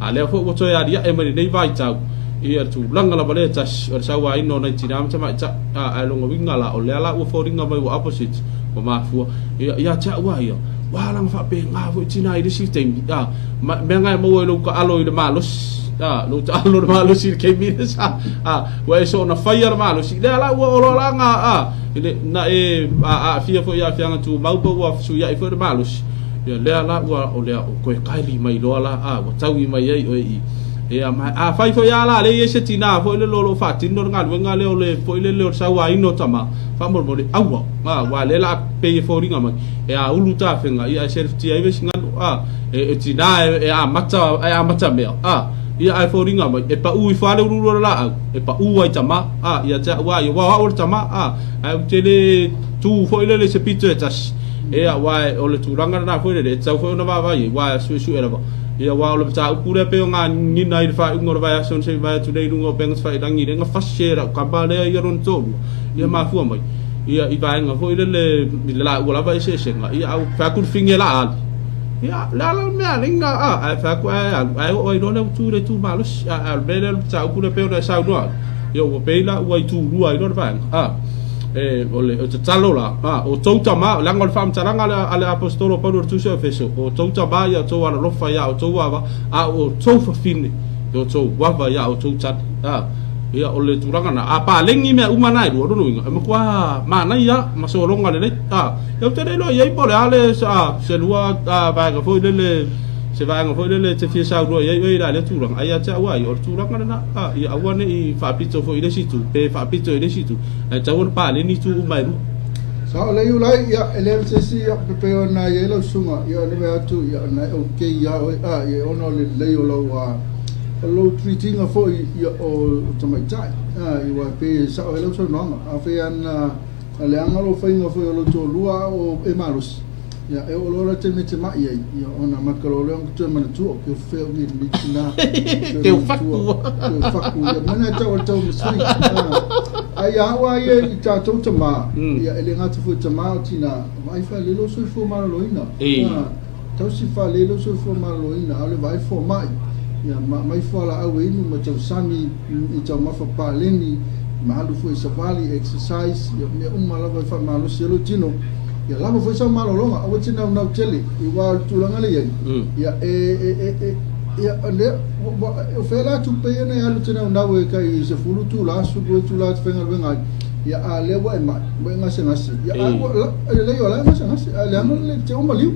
ale foi o to ia dia e mari nei vai tau ia tu langa la baleta o sa wa ino nei tinam tama a lo winga la o le ala o foringa mai o opposite o mafua ia cha wa ia wa lang fa pe nga fu tina i disi tem me nga mo lo ka alo i de malos lo ta alo de malos i ke mi sa wa so na fire malos i la o lo la nga ile na fia fo ia fia nga tu mau po wa su ia i fo de malos ia le la wa o le o ko kai mai lo la wa tau i mai ai o i ia mai fai fo ia la le se tina fo le lo fa tin no nga wenga le o le fo le sa wa ino tama fa mo mo awa wa le la pe fo ringa mai e a ulu ta fenga ia se ti ai vesinga e tina e a mata me ia ai fo ringa mai e pa u i fa le ulu la e pa u ai tama ia ta wa o tama ai te le tu fo le se pito e tas e a wa o le turanga na fo le tau fo na va wa su era ba ia wa le ta upure pe nga ni nai fa ngor va son se va tu dei lungo pengs fa dangi nga fasera ka ba le ia ron to ia ma fu mai ia i va nga fo le la wa va se nga ia au fa ku finge la al ia la me linga fa ku ai o i no tu le tu malos al bele ta upure pe na sa no ia o pe la wa tu ru ai no va ole o te talo la o touta ma la ngol fam taranga ale apostolo Paulo tu se feso o touta ba ya to ala rofa ya o to wa o to fa fine o to wa va ya o to chat ia ole turanga na apa lengi me umana i ro no inga me kwa ma na ya ma so ronga le yo te lo ye po le ale se lua ba ga fo le se va nga fo le te fia sa ro ye la le turanga ai ta wa yo turanga na ia awane i fa pito fo ile situ pe fa pito ile situ ai ta won pa le ni tu mai ru sa le yu lai ya LMCC ya pe ona ye lo sunga ya le va tu ya na okay ya ye ono le yo lo wa lo treating a fo ya o to mai tai i wa pe sa lo so no a fe an le angalo fa inga fo lo to lua o e malos ya e o lo te mete mai ya ona makalo le to mana tu ke fe ni na te faku ya mana ta o to misri ai awa ye ta to tama ya ele ngatu fu tama tina vai fa le lo so fo ma lo ina tau si fa le lo so fo ma lo ina ale vai fo mai ya mai fo la au inu ma tau sami i tau ma fa pa leni ma alu fu savali exercise ya me umma la vai fa ma lo selo tino ya lama foi sa malo longa o tina na tele i wa tulanga le ya ya le o fela tu pe ne alu tina na we kai se fulu tu la su go tu la fenga venga ya ale wa ma venga se ngasi ya le yo la ma se ngasi ale amo le te o maliu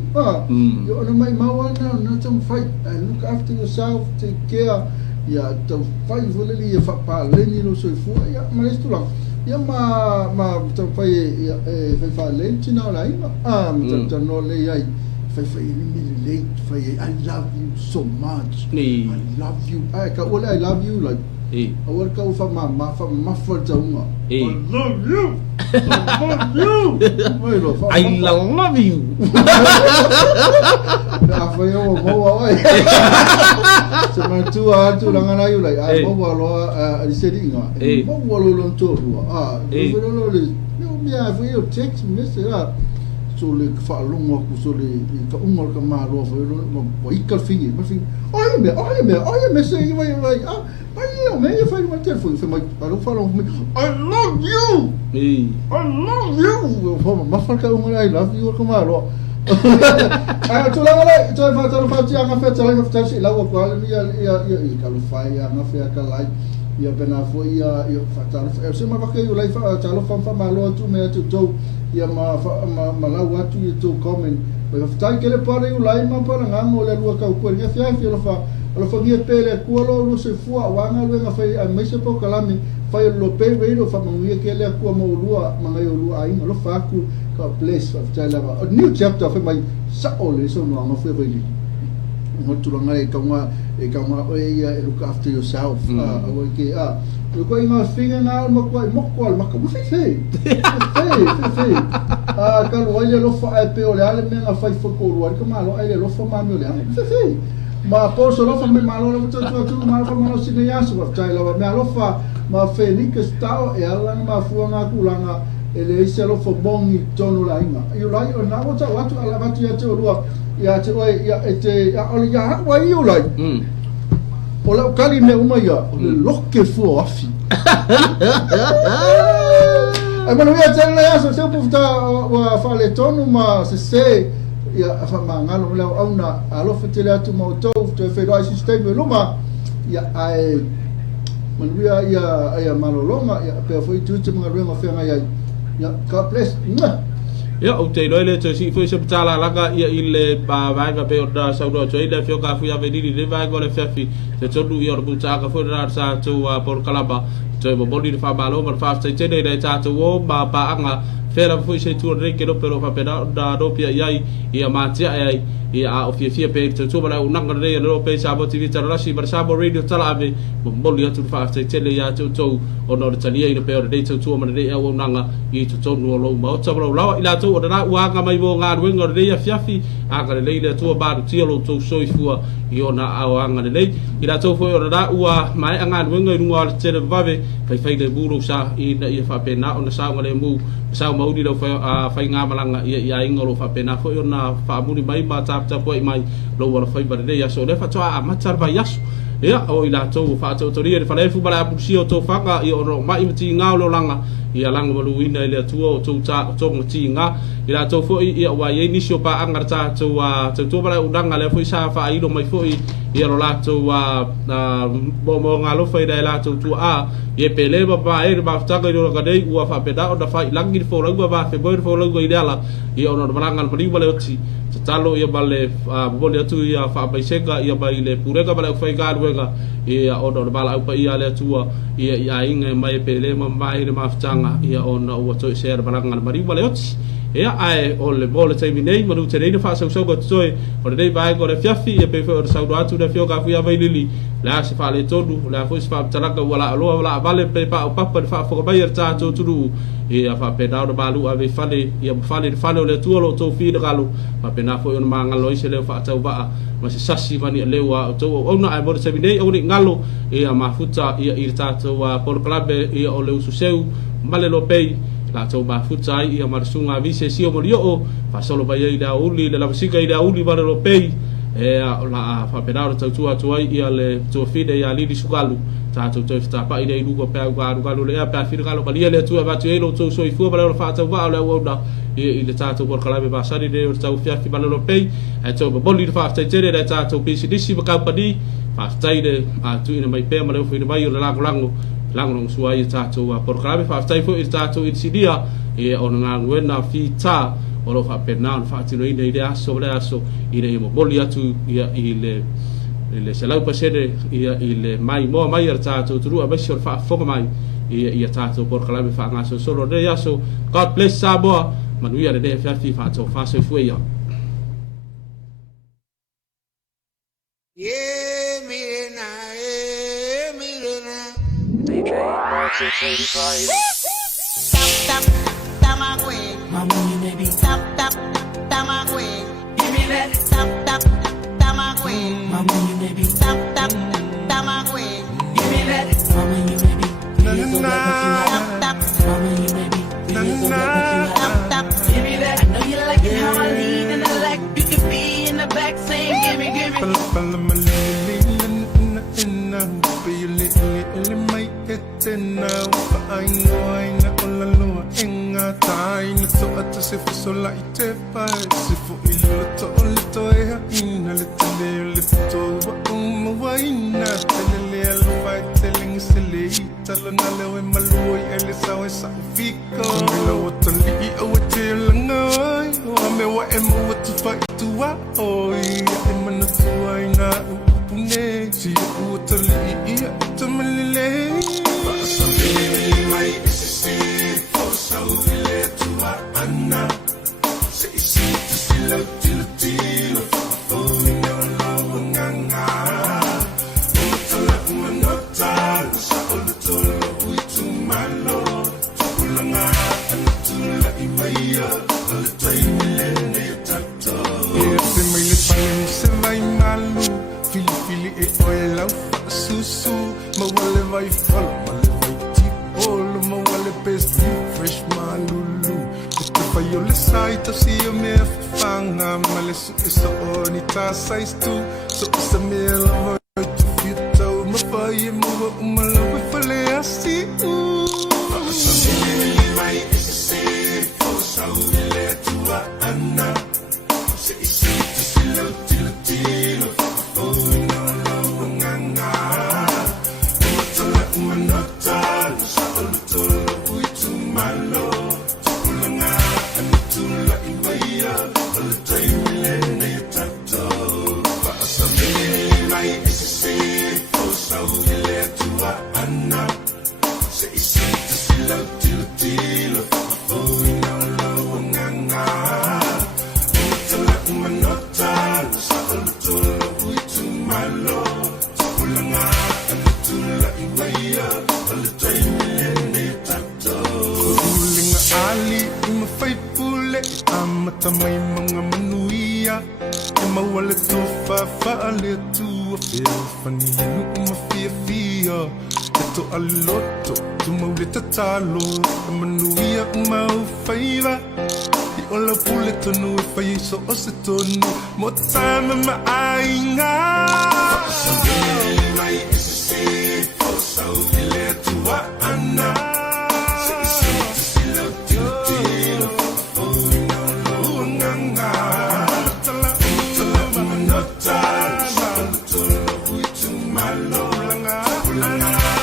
yo na mai ma wa na tam fight look after yourself take care ya tam fight voleli ya fa pa le ni no so fu ya ma tu la ya ma tam fai fai fa le tina la ina tam no le ai fai ni le fai I love you so much I love you ka ola I love you like awal ka fa ma fa jaunga I love you I love you fa yo mo wa sama tu langana yu lai ai mo wa lo di sedi nga mo wa lo lon to lo le yo mi a fu yo text message so le fa longo ku so le ka ungo ka ma lo fa lo mo ikal fingi ma fingi oye me say vai ai me fa ma telefone fa ma fa lo I love you I love you fa ma fa ka ungo I love you ka ma lo tu la wala tu fa ti anga fa tala fa si la ko ia ka lo fa ia na fa ka lai ia pena fo ia fa tala se ma ka yo lai fa tala fa ma lo tu me tu ia ma la watu ia tu comment pa fa ke le pare u lai ma para ngamo le lua ka ko ia fa lo fa ngia pele ku lo se fu wa nga lo nga fa a me se po kalami fa lo pe ve lo fa mo ia ke le ku mo lua ma nga yo lua ai lo fa ku ka place of Tailava. A new chapter for my Saole, so no, I'm afraid of you. Not to long, I come look after yourself. Okay, you're going on finger now, Mokwal, Makamu, can why you look for a pale element of 5 for cold water, come out, I look for manual. Ma posso lo fa me malo tu ma fa malo sine yaso of Tailava, me alofa ma Felix stao e alla ma fuanga kulanga. Ele ise lo fo bongi tonu la inga. You like or na wata watu ala watu ya te olua ya te oi ya ete ya oli ya wa you like. Ola kali me uma ya le loke fu afi. E mano ya te na ya so se pufta wa fa le tonu ma se ya fa mangalo le auna alo fetele atu mo to te fe do sistema luma ya ai manuia ya maloloma ya pe foi tu te mga renga fenga ya ya ka place ya o te loile te si foi se tala langa ia ile ba vai ga pe orda sa do choi le fio ka fu ya veniri le vai go le fefi te tonu ia ro ta ka fu ra sa tu por kalaba te bo bodi fa malo mar fa te te de ta tu o ba pa anga fera foi se tu re ke ro pero fa peda da do pia ia ia matia ai ia o fia pe te tu bala unanga re ro pe sa bo tv tara si bar sa bo radio tala ave bo boli atu fa te tele ya tu o no tali ia pe o de tu ma de o unanga I tu no lo ma o tablo la ila tu o na wa nga mai bo nga wenga re ia fiafi a ka le ile tu ba tu lo tu so ifua I ona a anga le ila tu fo o na wa mai anga wenga ngwa te vave fai de buru sa I fa pe na ona sa ngale mu sa mau di lo fa nga malanga ia ingolo fa pe na fo ona fa muni mai ma ta poi mai lo wala fai ba de ya so le fa toa a matar ba yaso ia o ila to fa to ria fa le fu bala pu si o to fa ga I o mai mti nga lo langa ia langa balu ina ile tu o to ta to mti nga ila to fo ia wa ye ni so pa angar ta to bala udanga le fo sa fa I lo mai fo ia lo la to bo mo nga lo fa ida la to a ye pele ba ba ta ga lo ga dei wa fa peda o da fa langi fo lo ba fe bo fo lo go idala ia ono balanga bali bale oti talo ia bale bole atu ia fa ba sega ia ba ile purega bale fa ga ruega ia ono bala pa ia le tua ia inga mai pele ma mai le maftanga ia ono o to share balanga bali bale oti ia ai o le bole te minei manu te nei fa so go toi o dei vai go le fiafi e pe fo sa do atu de fio ga fu ia vai lili la se fa le todu la fo se fa talaka wala wala vale pe pa o papa fa fo ba yer ta to tu ia fa pe da do balu ave fale ia fale le tu lo to fi de galo pa pe na fo yo ma ngalo se le fa tau ba ma se sasi mani le wa to o na ai bole se minei o ni ngalo ia ma futa ia irta to wa por club ia o le usu seu male lo pei la tau ma futa ia marsunga vise si o morio fa solo ba ia da uli le la musica ida uli ba lo pei la fa pedaro tau tu ai ia le to fide ia li di sugalu ta to sta pa ida idu ko pe galu le pa fide galu ka le tu ba tu elo to so I fu ba lo fa tau ba le woda ile ta to por kala be ba sari de tau fiafi ba lo pei e to ba boli fa sta tere de ta to pisi disi ba ka pa di fa sta ide a tu ina mai pe ma le fu ina ba yo la lango suai tato por kala fa sta fu tato I sidia e ona ngwena fi ta o lo fa pena fa tino ina ide aso le aso ide mo boli atu ia ile se lau pasede ia ile mai mo mai tato tru abesor fa fo mai ia tato por kala fa ngaso solo de aso God bless Samoa manuia de fa to fa so fu ia Tap, tamagwe. Mama, you baby. Tap, tamagwe. Give me that. Tap, tamagwe. Mama, you baby. Tap, tamagwe. Give me that. Mama, you baby. Here's the love that you have. Mama, you baby. Here's the love that you have. Give me that. I know you like it. ele mai etena ai ngoi na ola loa enga tai na to ata se fo la ite pai se fo ilo to ole to e ina le tele le to wa wa ina tele le lo vai telling se le tala na le we maloi ele sa we sa fico lo to li o te langai wa me wa e mo to fight to wa oi e mana to ai na pune si o to li to malile pa sa mai se fo sa o le to ana se si se lo tilo fo no lo nganga to la no ta sa o to lo to malo to la to la imaya o to imile tato se mai le panem se vai malu fili e oela susu ma wale vai falo ma le vai tipo ma wale best fresh malulu este faio le sai to si o me fanga ma le su so oni ta size tu so sa me la vai to fit to ma vai mo ma la vai fale asi sa me mai se fo sa u le tua anna se si to tilo Tamay mga manuia e mawala to fa-faale tu a feel funny no mafia ito aloto tumaulita talo e manuia mau faiva I ola pule tonu e fai so ose tonu mo time maainga sa mai se fo sa ile tua ana se silo tilo Tala,